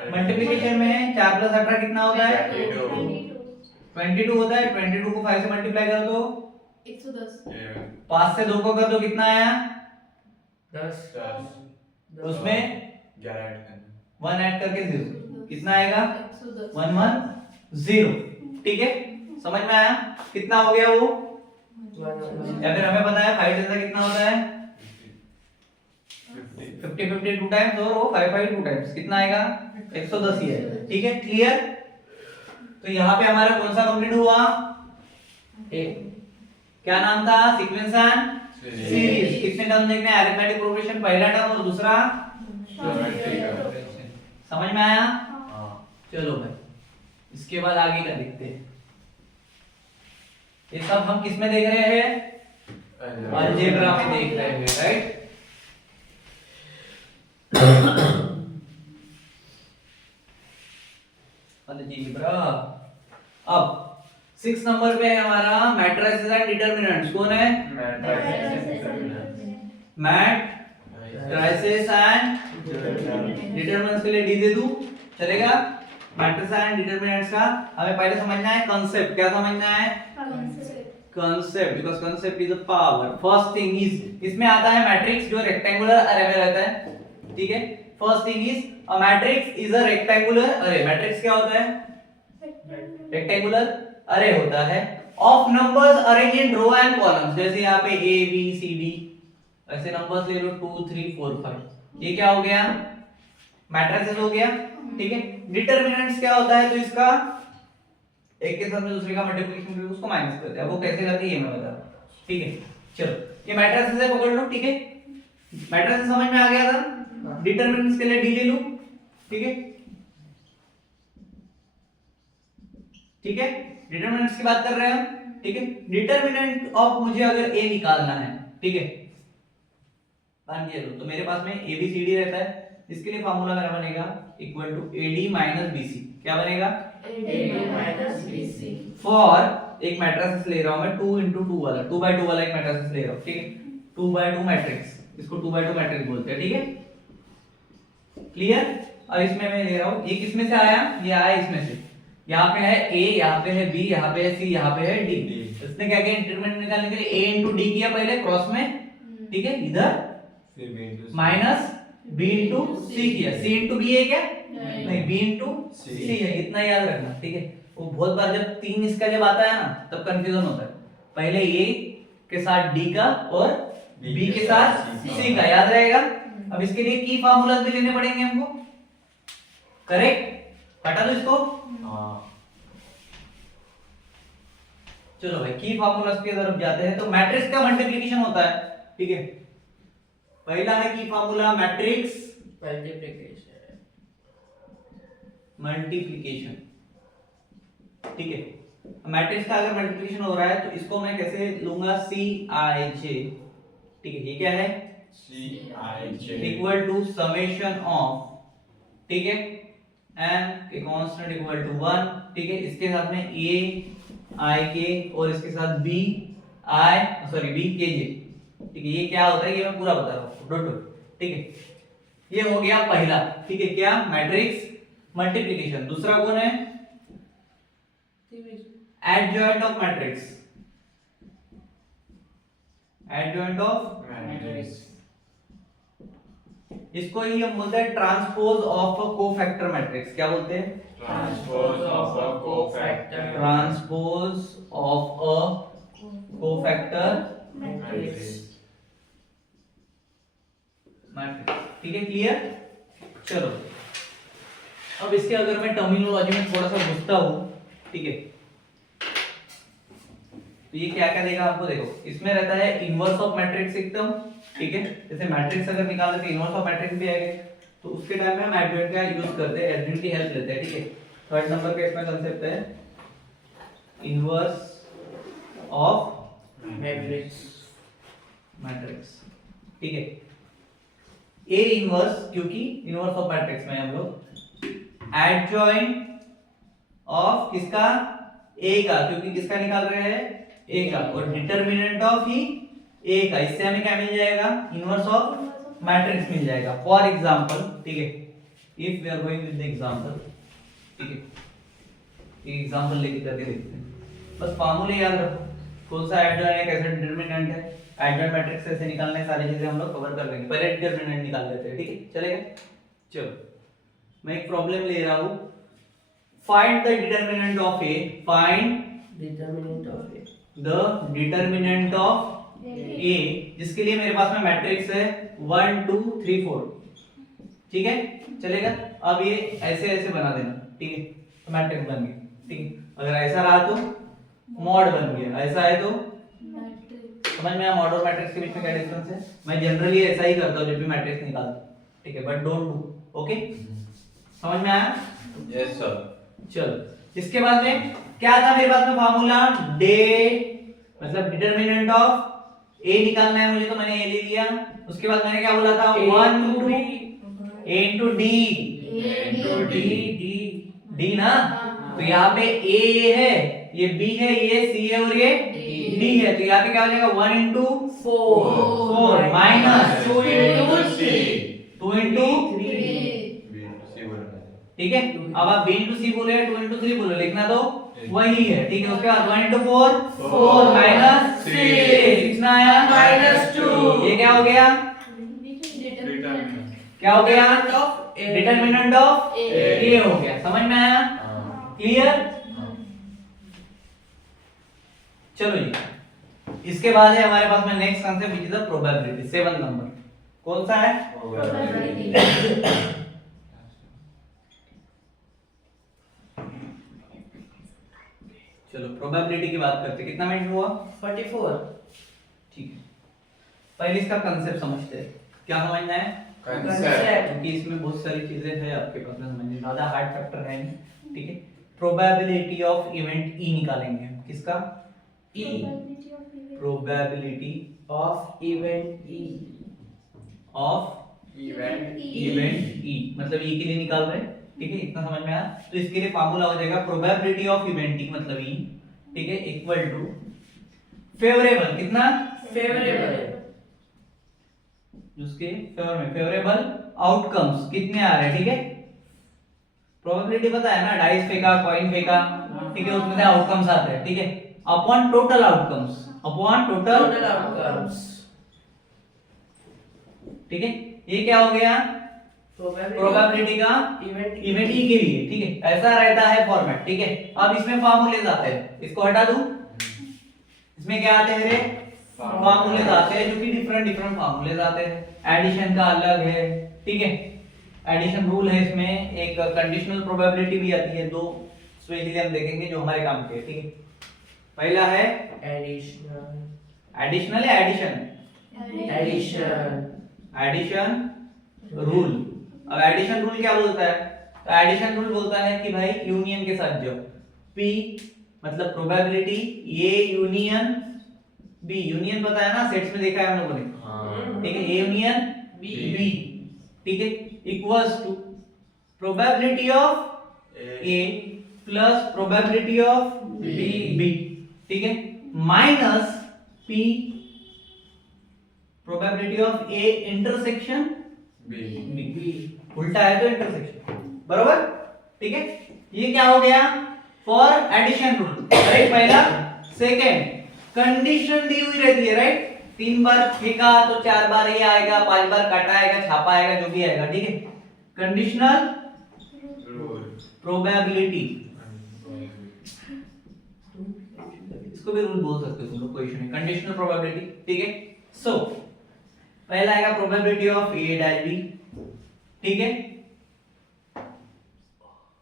मल्टीप्लिकेशन में है। 4 प्लस 18 कितना होता है? 22 होता है। 22 को 5 से मल्टीप्लाई कर दो 110, 5 से 2 को कर दो कितना आया? 10, उसमें 1 ऐड करके 0 कितना आएगा? 1 1 0, ठीक है। समझ में आया? कितना हो गया वो? या फिर हमें पता है 5 जैसा कितना होता है? 50 50 2 टाइम्स और वो 5 5 2 टाइम्स कितना आएगा? 110 ही है, ठीक है। क्लियर? तो यहाँ पे हमारा कौन सा कंप्लीट हुआ? क्या नाम था? Sequence and series. कितने टर्म देखने हैं? अरिथमेटिक प्रोग्रेशन पहला टर्म और दूसरा समझ में आया? चलो भाई इसके बाद आगे का देखते हैं। ये सब हम किस में देख रहे हैं? अलजेब्रा में देख रहे हैं, राइट? अलजेब्रा। अब 6 नंबर पे है हमारा मैट्रिसेस एंड डिटरमिनेंट्स। कौन है? मैट्रिसेस एंड डिटरमिनेंट्स के लिए डी दे दूं, चलेगा? मैट्रिसेस एंड डिटरमिनेंट्स का हमें पहले समझना है कंसेप्ट। क्या समझना है? Concept, because concept is a power. First thing is, इसमें आता है मैट्रिक्स जो रेक्टेंगुलर अरे में रहता है, ठीक है। First thing is a matrix is a rectangular array. Matrix क्या होता है? रेक्टेंगुलर अरे होता है of numbers arrange in row and columns. जैसे यहाँ पे ए बी सी डी ऐसे नंबर्स ले लो, 2 3 4 5। ये क्या हो गया? मैट्रिसेस हो गया, ठीक है। डिटरमिनेंट्स क्या होता है? तो इसका एक के साथ में दूसरे का मल्टीप्लिकेशन करके उसको माइनस करते हैं। अब वो कैसे करते हैं ये मैं बता रहा हूं, ठीक है। चलो ये मैट्रिसेस है, पकड़ लो, ठीक है। मैट्रिसेस समझ में आ गया था? डिटरमिनेंट्स के लिए डी ले लो, ठीक है, ठीक है। डिटरमिनेंट्स की बात कर रहे हैं हम, ठीक है। डिटरमिनेंट ऑफ मुझे अगर ए निकालना है, ठीक है, मान के चलो तो मेरे पास में ए बी सी डी रहता है। इसके लिए फार्मूला मेरा बनेगा equal to AD minus BC. क्या बनेगा? AD minus BC। फॉर एक मैट्रिक्स ले रहा हूं मैं 2 into 2 वाला, 2 by 2 वाला एक मैट्रिक्स ले रहा हूं, ठीक है। 2 by 2 मैट्रिक्स, इसको 2 by 2 मैट्रिक्स बोलते हैं, ठीक है। क्लियर। अब इसमें मैं ले रहा हूँ, ये किसमें से आया, ये आया इसमें से। यहाँ पे है A, यहाँ पे है B, यहाँ पे है C, यहाँ पे है D। इसने क्या किया, डिटरमिनेंट निकालने के लिए A into D किया पहले क्रॉस में, ठीक है, इधर फिर B into C. Minus B into C किया। C into B है क्या, नहीं, B into C C है, इतना याद रखना, ठीक है। वो बहुत बार जब 3 इसका जब आता है ना तब कंफ्यूजन होता है, पहले A के साथ D का और B के साथ C का, याद रहेगा। अब इसके लिए की फार्मूलाज भी लेने पड़ेंगे हमको, करेक्ट। हटा दो इसको, हाँ चलो भाई की फार्मूलाज की तरफ जाते हैं। तो मैट्रिक्स का मल्टीप्लिकेशन होता है, ठीक है। पहला है की फार्मूला मैट्रिक्स मल्टीप्लिकेशन, ठीक है। मैट्रिक्स का अगर मल्टीप्लिकेशन हो रहा है तो इसको मैं कैसे लूंगा, Cij, ठीक है। ये क्या है, Cij equal to summation of, ठीक है, m के कांस्टेंट इक्वल टू 1, ठीक है। इसके साथ में a I के और इसके साथ b k j, ठीक है। ये क्या होता है ये मैं पूरा बता रहा हूँ, डॉट डॉट, ठीक है। ये हो गया पहला, ठीक है, क्या, मैट्रिक्स मल्टीप्लिकेशन। दूसरा कौन है, adjoint of matrix, adjoint of, matrix इसको ही हम बोलते हैं transpose of a cofactor matrix. क्या बोलते हैं, transpose of a cofactor transpose of a cofactor matrix. Matrix, ठीक है, क्लियर। चलो अब इसके अगर मैं टर्मिनोलॉजी में थोड़ा सा घुसता हूं, ठीक है, तो ये क्या क्या देगा आपको, देखो इसमें रहता है इनवर्स ऑफ मैट्रिक्स एकदम, ठीक है। जैसे मैट्रिक्स अगर निकालते तो इनवर्स ऑफ मैट्रिक्स भी आएगा, तो उसके टाइम में हम एडजॉइंट का यूज करते हैं, एडजॉइंट की हेल्प लेते हैं, ठीक है। थर्ड नंबर पे इसमें कांसेप्ट है इनवर्स ऑफ मैट्रिक्स, ठीक है। ए इनवर्स, क्योंकि इनवर्स ऑफ मैट्रिक्स में हम लोग एडजॉइंट ऑफ किसका, ए का, क्योंकि किसका निकाल रहे हैं, ए का, और डिटरमिनेंट ऑफ ही ए का, इससे हमें क्या मिल जाएगा, इनवर्स ऑफ मैट्रिक्स मिल जाएगा। फॉर एग्जांपल, ठीक है, if we are going with the example, ठीक है, एक एग्जांपल लेके करके देखते हैं। बस फार्मूले याद रखो, कौन सा एडजॉइंट है, कैसे डिटरमिनेंट है, एडजॉइंट मैट्रिक्स कैसे निकालना है, सारी चीजें हम लोग कवर कर लेंगे। पहले डिटरमिनेंट निकाल लेते हैं, ठीक है, चलेगा। चलो मैं एक प्रॉब्लम ले रहा हूं, find the determinant of A, find the determinant of A, जिसके लिए मेरे पास में मैट्रिक्स है 1 2 3 4, ठीक है, चलेगा। अब ये ऐसे ऐसे बना देना, ठीक है, तो मैट्रिक्स बन गया, ठीक है। अगर ऐसा रहा तो मॉड बन गया, ऐसा है तो समझ में आया मॉड और मैट्रिक्स के बीच में क्या डिफरेंस है। मैं जनरली ऐसा ही करता हूं जब भी मैट्रिक्स निकालता हूं, ठीक है, बट डोंट डू, ओके, समझ में आया। Yes sir. चलो इसके बाद में क्या था मेरे पास में फार्मूला, डे मतलब डिटरमिनेंट ऑफ ए निकालना है मुझे, तो मैंने ए ले लिया। उसके बाद मैंने क्या बोला था, 1 to a into d, d ना, तो यहाँ पे a है, ये b है, ये c है और ये d है, तो यहाँ पे क्या हो जाएगा, 1 into 4 माइनस 2 into 3, ठीक है। अब आप b into c बोले 2 into 3 बोले, लिखना तो वही है, ठीक है। उसके बाद 1 into 4 माइनस 6 कितना आया, -2। ये क्या हो गया, क्या हो गया, डिटरमिनेंट ऑफ ए हो गया, समझ में आया, क्लियर। चलो जी, इसके बाद है हमारे पास में next concept which is the probability, 7 number. कौन सा है, चलो प्रोबेबिलिटी की बात करते हैं। कितना मिनट हुआ, 44। ठीक है। पहले इसका कांसेप्ट समझते हैं, क्या समझना है, कंसेप्ट। क्योंकि इसमें बहुत सारी चीजें हैं आपके पास में समझने, ज्यादा हार्ड फैक्टर है नहीं, ठीक है। प्रोबेबिलिटी ऑफ इवेंट ई निकालेंगे हम, किसका, E, probability of event E, of event event E, मतलब ई के लिए निकाल रहे हैं, ठीक है, इतना समझ में आया। तो इसके लिए फार्मूला हो जाएगा प्रोबेबिलिटी ऑफ इवेंट ई मतलब ई, ठीक है, इक्वल टू फेवरेबल, कितना, फेवरेबल, उसके फेवर में फेवरेबल आउटकम्स कितने आ रहे हैं, ठीक है। प्रोबेबिलिटी पता है ना, डाइस फेंका, कॉइन फेंका, ठीक है, उसमें से आउटकम्स आते हैं, ठीक है, upon total outcomes, upon total Total outcomes. ठीक है। ये क्या हो गया, प्रोबेबिलिटी का Event. इवेंट ई के लिए, ठीक है, ऐसा रहता है फॉर्मेट, ठीक है। अब इसमें फार्मूलेज आते हैं, इसको हटा दूं, इसमें क्या आते हैं मेरे फार्मूलेज आते हैं, जो कि डिफरेंट फार्मूलेज आते हैं। एडिशन का अलग है, ठीक है, एडिशन रूल है इसमें, एक कंडीशनल प्रोबेबिलिटी भी आती है, दो स्पेशली हम देखेंगे जो हमारे काम के हैं, ठीक है। पहला है Additional. एडिशनल या एडिशन, Addition. Addition rule. अब एडिशन रूल क्या बोलता है, तो एडिशन रूल बोलता है कि भाई यूनियन के साथ जाओ, P मतलब probability A union B, union पता है ना, सेट्स में देखा है हम लोगों ने, हाँ ठीक है, ए यूनियन B. बी, ठीक है, equals to probability of A plus probability of B, ठीक है, minus P probability of A intersection B B, उल्टा है तो इंटरसेक्शन, बरोबर, ठीक है। ये क्या हो गया, फॉर एडिशन रूल, राइट, पहला। सेकंड, कंडीशन दी हुई रहती है, राइट, 3 बार फेंका तो 4 बार ये आएगा, 5 बार काटा आएगा, छापा आएगा, जो भी आएगा, ठीक है। कंडीशनल रूल प्रोबेबिलिटी, इसको भी रूल बोल सकते हो तुम लोग, कोई इशू नहीं, कंडीशनल प्रोबेबिलिटी, ठीक है। सो पहला आएगा probability of A dash B, ठीक है,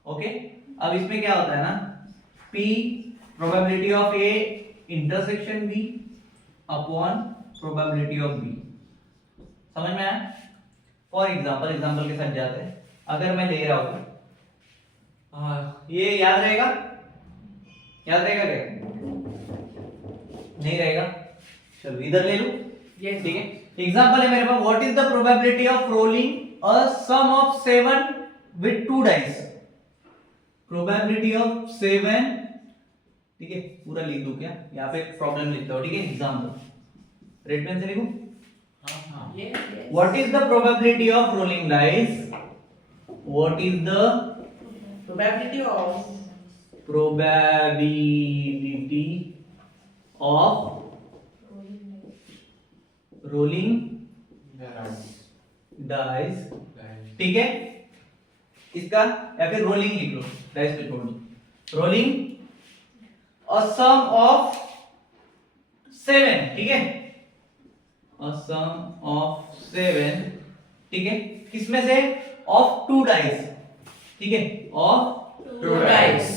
ओके। अब इसमें क्या होता है ना, P probability of A intersection B upon probability of B, समझ में आया। फॉर एग्जांपल के साथ जाते हैं, अगर मैं ले रहा हूं ये याद रहेगा क्या, नहीं रहेगा, चलो इधर ले लूं, Yes. ठीक है। एग्जांपल है मेरे पास, what is the probability of rolling a sum of 7 with 2 dice, probability of 7, ठीक है, पूरा लिख दूं क्या, यहाँ पे प्रॉब्लम लिखता हूं, ठीक है, एग्जांपल रेड पेन से लिखूं, Yes. Yes. What is the probability of rolling dice, what is the Probability of probability of rolling dice, ठीक है, इसका या फिर रोलिंग लिख लो, डाइस पे छोड़ दो, रोलिंग अ सम ऑफ 7, ठीक है, अ सम ऑफ 7, ठीक है, किसमें से, ऑफ 2 डाइस, ठीक है, ऑफ 2 dice.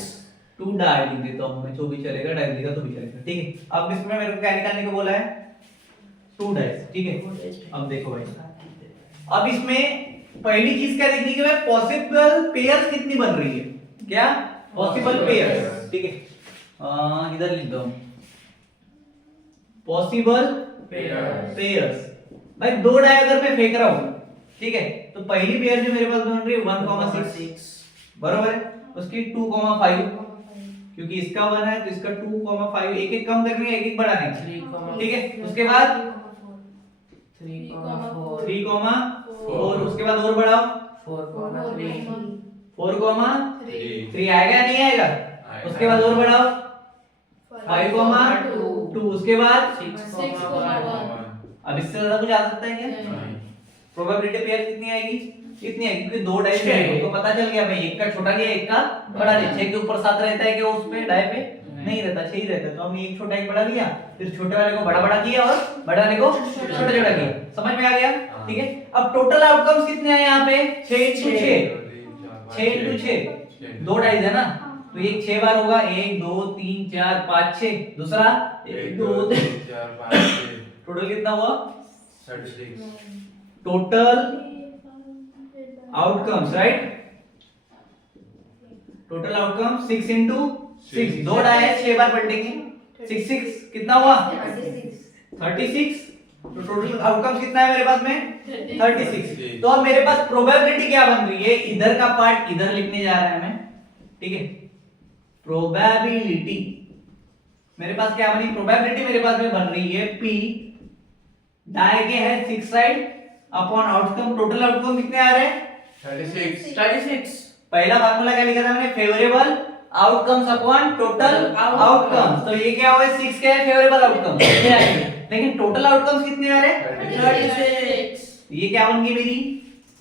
2 डाई लिख देता हूं मैं, जो भी चलेगा, डाई लिखा तो भी चलेगा, ठीक है। अब इसमें मेरे को क्या निकालने को बोला है, 2 डाइस, ठीक है। अब देखो भाई, अब इसमें पहली चीज क्या देखनी है कि भाई पॉसिबल पेयर्स कितनी बन रही है, क्या पॉसिबल पेयर्स, ठीक है, इधर लिख दो पॉसिबल पेयर्स। भाई 2 डाई अगर मैं फेंक रहा हूं, ठीक है, तो पहली पेयर जो मेरे पास बन रही है 1,6, बरोबर है, उसकी 2,5, क्योंकि इसका 1 है तो इसका 2,5, एक एक कम करनी है, एक एक बढ़ानी है, 3, ठीक है। उसके बाद 3, 3,4, उसके बाद और बढ़ाओ 4, 3, 4,3 आएगा नहीं आएगा, उसके बाद और बढ़ाओ 5,2, उसके बाद 6, अब इससे ज्यादा कुछ आ सकता है क्या, प्रोबेबिलिटी पेयर कितनी आएगी, कितनी आएगी, क्योंकि 2 डाई है, तो पता चल गया भाई, एक का छोटा गया, एक का बड़ा लिया, 6 के ऊपर 7 रहता है क्या उस पे डाई पे, नहीं रहता, 6 ही रहता है, तो हमने एक छोटा एक बड़ा लिया, फिर छोटे वाले को बड़ा बड़ा किया और बड़ा वाले को छोटा छोटा किया, समझ में आ गया, ठीक है। अब टोटल आउटकम्स कितने आए यहाँ पे, 6 into 6, 2 डाइस है ना, तो एक 6 बार होगा, 1 2 3 4 5 6, दूसरा 1 2 3 4 5 6, टोटल कितना हुआ, 36, total outcomes, right, total outcome 6 into 6, 2 die है, 6 बार पलटेंगे, 6 6 कितना हुआ 36, तो टोटल आउटकम्स कितना है मेरे पास में 36। तो अब मेरे पास प्रोबेबिलिटी क्या बन रही है, इधर का पार्ट इधर लिखने जा रहा है मैं, ठीक है, प्रोबेबिलिटी मेरे पास क्या बनी, प्रोबेबिलिटी मेरे पास में बन रही है P, डाई के है 6 side, upon outcome, total outcome कितने आ रहे हैं 36. 36. पहला फार्मूला क्या लिखा था मैंने favourable outcomes upon total outcomes, तो ये क्या हुआ 6 क्या है फेवरेबल आउटकम लेकिन टोटल आउटकम्स कितने आ रहे हैं 36. ये क्या बन गई मेरी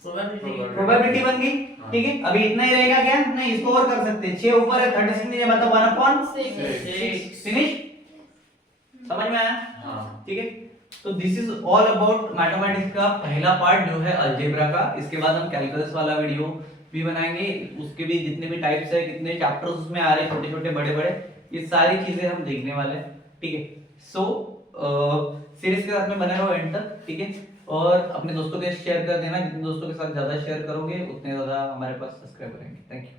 Probability. प्रोबेबिलिटी बन गई। ठीक है अभी इतना ही रहेगा क्या नहीं इसको और कर सकते हैं 6 ऊपर है 36 नहीं है मतलब 1 अपॉन 6. फिनिश समझ में आया हाँ. ठीक है तो this is all about mathematics का पहला पार्ट जो है अलजेब्रा का। इसके बाद हम कैलकुलस वाला वीडियो भी बनाएंगे, उसके भी जितने भी टाइप्स है कितने चैप्टर्स उसमें आ रहे हैं छोटे छोटे बड़े बड़े ये सारी चीजें हम देखने वाले हैं। ठीक है सो सीरीज के साथ में बने रहो एंड तक। ठीक है और अपने दोस्तों के शेयर कर देना, जितने दोस्तों के साथ ज्यादा शेयर करोगे उतने ज्यादा हमारे पास सब्सक्राइब करेंगे। Thank you.